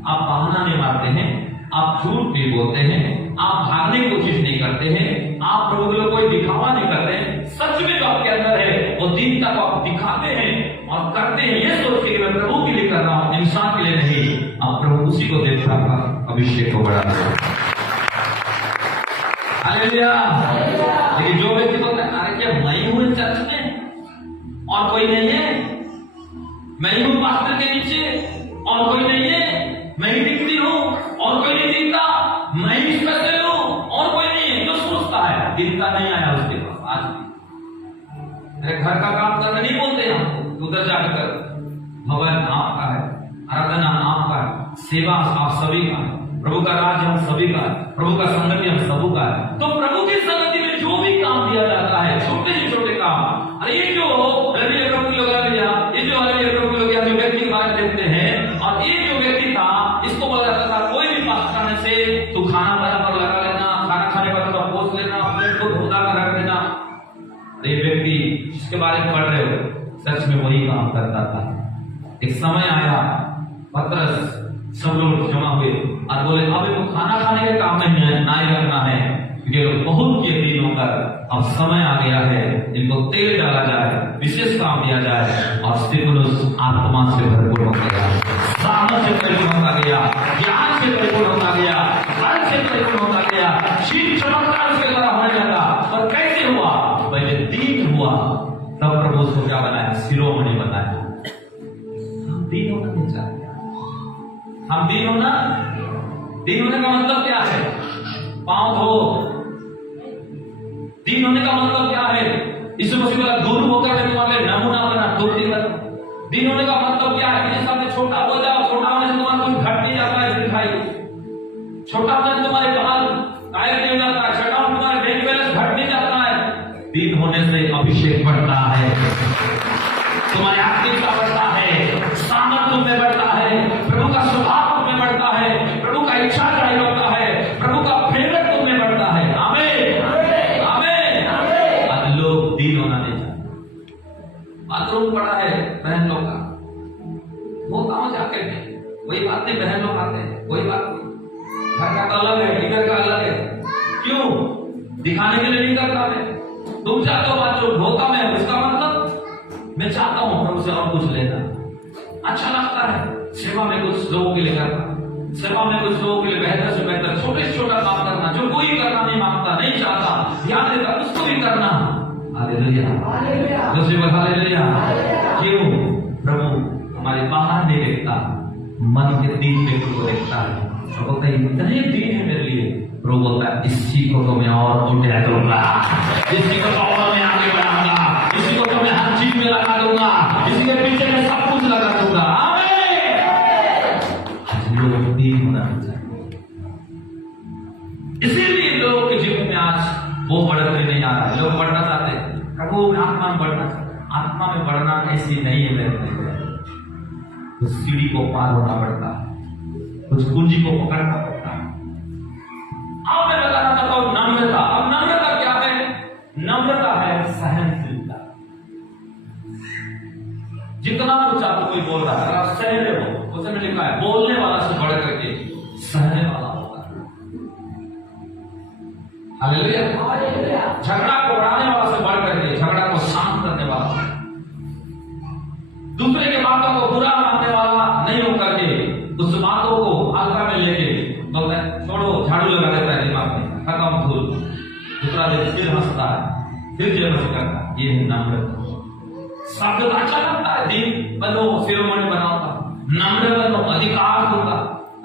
आप बहाना नहीं मारते हैं, आप झूठ नहीं बोलते हैं, आप भागने की कोशिश नहीं करते हैं, आप प्रभु के लिए कोई दिखावा नहीं करते हैं। सच में जो आपके अंदर है वो दीनता को आप दिखाते हैं और करते हैं, ये सोच के मैं प्रभु के लिए कर रहा हूं, इंसान के लिए नहीं। आप प्रभु उसी को देखता का अभिषेक को बढ़ा दो। हालेलुया। लेकिन जो व्यक्ति बोलता है अरे क्या मैं हूं चर्च में और कोई नहीं है, मैं ही हूं पास्टर के नीचे और कोई नहीं है, मैं ही दिखती हूं और कोई नहीं दिखता, मैं ही स्पेशल हूं और कोई नहीं है, जो सोचता है दिखता नहीं आया उसके पास आज भी। अरे घर का काम करना नहीं बोलते हम, उधर जाकर भवन आपका है, आराधना आपका है, सेवा आप सभी का है, प्रभु का राज्य हम सभी का है, प्रभु का संगति हम सबू का है। तो प्रभु की संगति में जो भी काम दिया जाता है, छोटे से छोटे काम, अरे ये जो रवि प्रभु लोग आ गया, ये जो रवि प्रभु लोग जो व्यक्ति के बारे में देखते हैं, और ये जो व्यक्ति था इसको बोला जाता था कोई भी पास करने से तू खाना बना पर लगा लेना, खाना खाने पर थोड़ा पोस लेना, प्लेट को धोता कर रख देना। ये व्यक्ति जिसके बारे में पढ़ रहे हो सच में वही काम करता था। एक समय आया, पतरस सब लोग जमा हुए और बोले अब इनको खाना खाने का काम नहीं है, ना ही करना है, क्योंकि बहुत के दिन होकर अब समय आ गया है, इनको तेल डाला जाए, विशेष काम दिया जाए। और स्तिफनुस आत्मा से भरपूर हो गया, सामर्थ से परिपूर्ण होता गया, ज्ञान से परिपूर्ण होता गया, बल से परिपूर्ण होता गया, शील चमत्कार उसके द्वारा होने लगा। और कैसे हुआ? पहले दीन हुआ, तब प्रभु उसको क्या बनाया? शिरोमणि बनाया। हम दीन होना नहीं चाहते। हम दीन होना, दीन होने का मतलब क्या है? पांव धो। दीन होने का मतलब क्या है? यीशु मसीह बोला गुरु होकर मैं तुम्हारे लिए नमूना बना, तुम दीन होने का मतलब क्या है? मेरे सामने छोटा हो जाओ, छोटा होने से तुम्हारा कुछ घट नहीं जाता है, दिखाई छोटा होने से तुम्हारे कमाल कायर नहीं जाता है, छोटा होने तुम्हारे बैंक बैलेंस घट नहीं जाता है। दीन होने से अभिषेक बढ़ता है, तुम्हारी आत्मिकता बढ़ता है, सामर्थ तुम में बढ़ता है, प्रभु का स्वभाव तुम में बढ़ता है, प्रभु का इच्छा जाहिर होता है, प्रभु का फेवर तुम में बढ़ता है। आमीन, आमीन, आमीन। अब लोग दीन होना नहीं चाहते। बाथरूम पड़ा है बहन लोग का, वो कहाँ जाके वही बात नहीं, बहन लोग आते हैं, कोई बात नहीं। घर का अलग है, इधर का अलग है, क्यों? दिखाने के लिए नहीं करता मैं। तुम चाहते हो बात जो धोता मैं, उसका मतलब मैं चाहता हूं प्रभु से और कुछ लेना, अच्छा लगता है सेवा में कुछ लोगों के लिए करना, सेवा में कुछ लोगों के लिए बेहतर से बेहतर छोटे से छोटा काम करना, जो कोई करना नहीं मांगता, नहीं चाहता, ध्यान देता, उसको भी करना। Hallelujah, hallelujah, hallelujah. क्यों? प्रभु हमारे बाहर नहीं देखता, मन के दीन व्यक्ति को देखता है। तो बोलता है इतने दीन है मेरे लिए। प्रभु बोलता है इसी को तो मैं और ऊंचा करूंगा, इसी को तो और मैं आगे बढ़ाऊंगा, इसी को तो मैं हर चीज में लगा दूंगा, इसी के पीछे मैं सब कुछ लगा दूंगा। लोग दीन होना चाहिए। इसीलिए लोगों के जीवन में आज वो बढ़त में नहीं आ रहा है। लोग बढ़ना चाहते हैं, प्रभु आत्मा में बढ़ना चाहते। आत्मा में बढ़ना ऐसी नहीं है मेरे लिए। कुछ सीढ़ी को पार होना पड़ता है, कुछ कुंजी को पकड़ना पड़ता है। अब मैं बताना चाहता हूं नम्रता। अब नम्रता क्या है? नम्रता है सहनशीलता। जितना कुछ आपको कोई बोल रहा है, अगर आप सह रहे हो, उसमें लिखा है बोलने वाला से बढ़ करके सहने वाला होगा। हालेलुया। झगड़ा को बढ़ाने वाला से बढ़ करके झगड़ा को शांत करने वाला, दूसरे के बातों को बुरा मानने वाला नहीं होकर के उस बातों को हल्का में लेके बोलता है छोड़ो, झाड़ू लगा देता है दिमाग में, खत्म भूल। दूसरा दिन फिर हंसता है, फिर जेलस करता है। ये है नम्रता। शब्द अच्छा लगता है, दिन बनो, शिरोमणि बनाऊंगा, नम्र बनो, अधिकार दूंगा।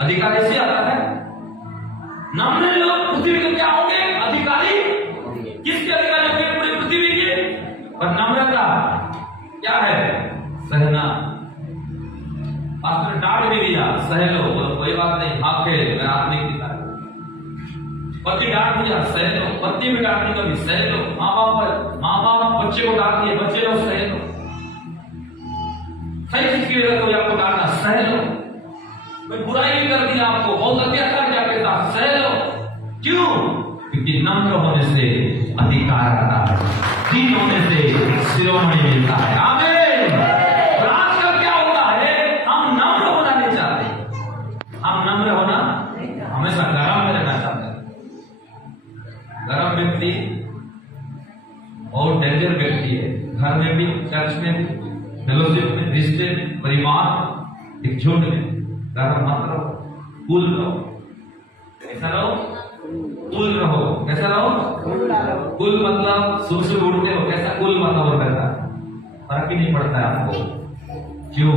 अधिकार ऐसे आता है, नम्र लोग पृथ्वी के क्या होंगे? अधिकारी। किसके अधिकारी होंगे? पूरी पृथ्वी के। और नम्रता क्या है? सहना। पास्टर डांट भी दिया, सह लो, बोलो कोई बात नहीं, हाथ है मेरा आदमी की तरह। पति डांट दिया, सह लो, पति भी डांट दी कभी, सह लो। माँ बाप बच्चे को डांट दिए, बच्चे लोग सह लो। सही चीज की वजह कोई आपको डांटना, सह लो। कोई बुराई भी कर दिया आपको, बहुत अत्याचार किया आपके साथ, सह लो। क्यों? क्योंकि नम्र होने से अधिकार आता है, दीन होने से शिरोमणि मिलता है। आमीन। आजकल क्या होता है, हम नम्र होना नहीं चाहते। हम नम्र होना हमेशा गरम में रहना चाहते हैं। गरम व्यक्ति और डेंजर व्यक्ति है। घर में भी, चर्च में भी, फेलोशिप में, रिश्ते में, परिवार, एक झुंड में गरम मत रहो, कूल रहो। कैसा रहो? कूल रहो। कैसा रहो? कूल मतलब सुबह सुबह उठते हो, कैसा कूल मतलब रहता है, फर्क ही नहीं पड़ता है आपको। क्यों?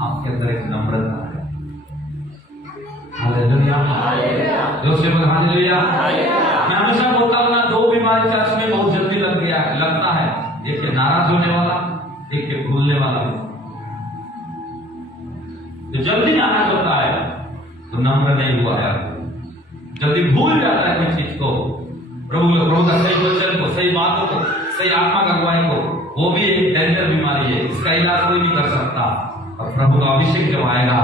आपके अंदर एक नम्रता है। हालेलुया। जोर बोल हालेलुया। मैं हमेशा बोलता हूं ना, दो बीमारी चर्च में बहुत जल्दी लगता है। एक के नाराज होने वाला, एक के भूलने वाला। जो जल्दी नाराज होता है तो नम्र नहीं हुआ है। जल्दी भूल जाता है कोई चीज को, प्रभु का सही वचन को, सही बातों को, सही आत्मा का अगुवाई को, वो भी एक डेंजर बीमारी है। इसका इलाज कोई नहीं कर सकता। और प्रभु का अभिषेक जब आएगा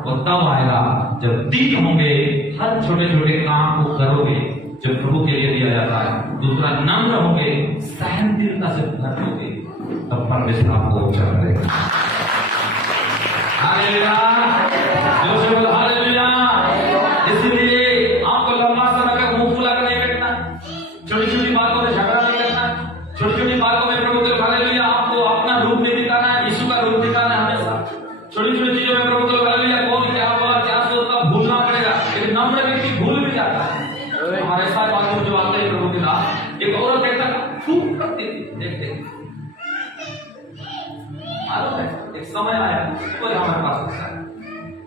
वो तब आएगा जब दीन होंगे, हर छोटे छोटे काम को करोगे जो प्रभु के लिए दिया जाता है। दूसरा, नम्र होंगे, सहनशीलता से भरोगे, तब परमेश्वर आपको ऊंचा करेगा। हालेलुया। जोर से बोलो हालेलुया। इसलिए आपको लंबा समय तक मुंह फुला कर नहीं बैठना, छोटी छोटी बातों में झगड़ा नहीं करना, छोटी छोटी बातों में प्रभु के हालेलुया आपको अपना रूप नहीं दिखाना है, यीशु का रूप दिखाना है हमेशा। छोटी छोटी चीजों में प्रभु के हालेलुया कौन क्या हुआ, क्या सोचता, भूलना पड़ेगा। एक नम्र व्यक्ति भूल भी जाता है। हमारे साथ बात जो आते हैं प्रभु के नाम, एक औरत कहता फूक करती थी, देखते मालूम है। एक समय आया कोई हमारे पास होता है,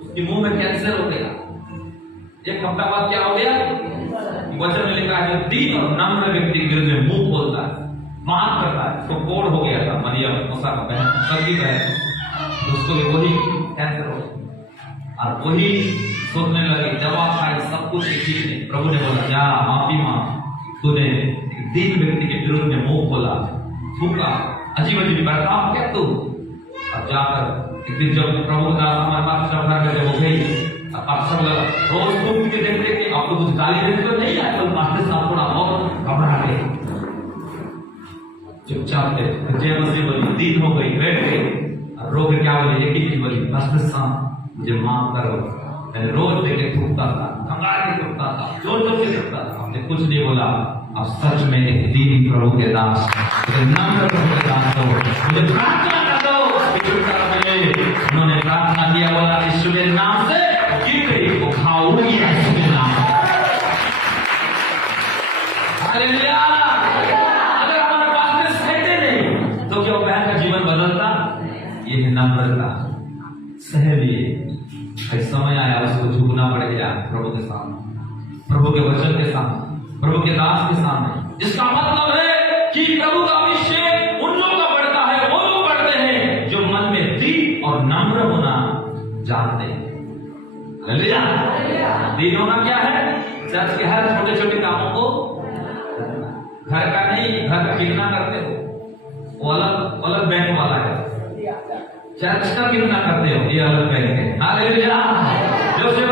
उसके मुंह में कैंसर हो गया। एक हफ्ता बाद क्या हो गया? वचन में लिखा है दीन और नम्र व्यक्ति दिल में मुंह खोलता है, माफ करता है। उसको कोढ़ हो गया था, मरियम मूसा का बहन, सगी बहन, उसको भी वही कैंसर हो गया। और वही सोचने लगी, दवा खाई, सब कुछ ठीक नहीं। प्रभु ने बोला जा माफी मांग, तूने दीन व्यक्ति के विरुद्ध में मुंह खोला, थूका, अजीब अजीब बर्ताव क्या तू। अब जाकर एक दिन जब प्रभु का हमारे पास चढ़ा कर जब हो गई, अब सब रोज घूम के देखते कि आपको कुछ गाली देते तो नहीं आए, तो मास्टर साहब थोड़ा बहुत घबरा गए, चुपचाप थे। जय मसीह बोली, दीन हो गई, बैठ गई। रो के क्या बोली? एक ही चीज बोली, मास्टर साहब मुझे माफ करो, मैंने रोज देखे थूकता था, कंगाल के थूकता था, जोर जोर से थूकता था। हमने कुछ नहीं बोला। अब सच में एक दीन प्रभु के दास, नम्र प्रभु के दास हो, मुझे प्रार्थना कर दो। उन्होंने प्रार्थना किया, बोला यीशु के नाम से गिर गई, वो खाऊंगी यीशु के नाम। हालेलुया। अगर हमारे पास में सहते नहीं तो क्या बहन का जीवन बदलता? ये है नम्रता। सह लिए। समय आया उसको झुकना पड़ेगा प्रभु के सामने, प्रभु के वचन के सामने, प्रभु के दास के सामने। इसका मतलब है कि प्रभु का अभिषेक उन लोगों का बढ़ता है, वो लोग बढ़ते हैं जो मन में दीन और नम्र होना जानते हैं। हालेलुया। दीन होना क्या है? चर्च के हर छोटे छोटे कामों को, घर का नहीं, घर का कितना करते हो वो अलग अलग बैंक वाला है, चर्च का कितना करते हो ये अलग बैंक है। हालेलुया।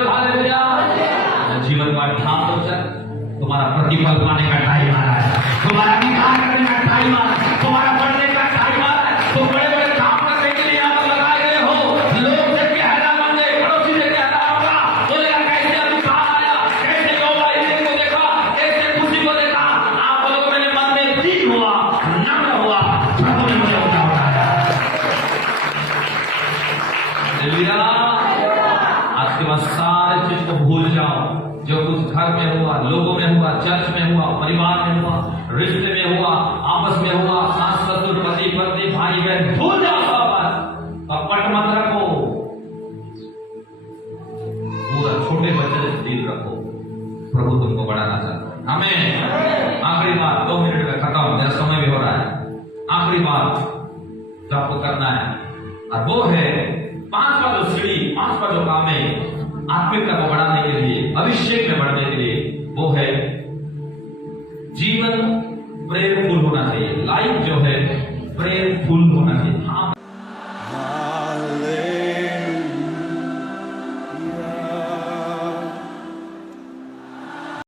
हालेलुया। जीवन का ठाम हो जाए, तुम्हारा प्रतिफल पाने का टाइम आ रहा है, तुम्हारा विकास करने का टाइम आ रहा है, तुम्हारा बढ़ने का टाइम आ रहा है। तुम बड़े बड़े काम करने के लिए यहाँ पर लगाए गए हो। लोग से कहना मन गए, पड़ोसी से कहना होगा, बोलेगा कैसे अभी कहाँ आया, कैसे को देखा, कैसे खुशी को देखा। आप बोलोगे मैंने मन में दीन हुआ, नम्र हुआ, प्रभु ने मुझे उठाया। आज के बाद सारे चीज को भूल जाओ, जो कुछ घर में हुआ, लोगों में हुआ, चर्च में हुआ, परिवार में हुआ, रिश्ते में हुआ, आपस में हुआ, सास ससुर, पति पत्नी, भाई बहन, भूल जाओ सब। कपट मत रखो, पूरा छोटे बच्चे से दिल रखो। प्रभु तुमको बढ़ाना चाहता है। हमें आखिरी बात, 2 मिनट में खत्म, मेरा समय भी हो रहा है। आखिरी बात जो आपको करना है और वो है 5वां जो सीढ़ी, 5वां जो काम है आत्मिकता को बढ़ाने के लिए, अभिषेक में बढ़ने के लिए, वो है जीवन प्रेमफुल होना चाहिए। लाइफ जो है प्रेमफुल होना चाहिए।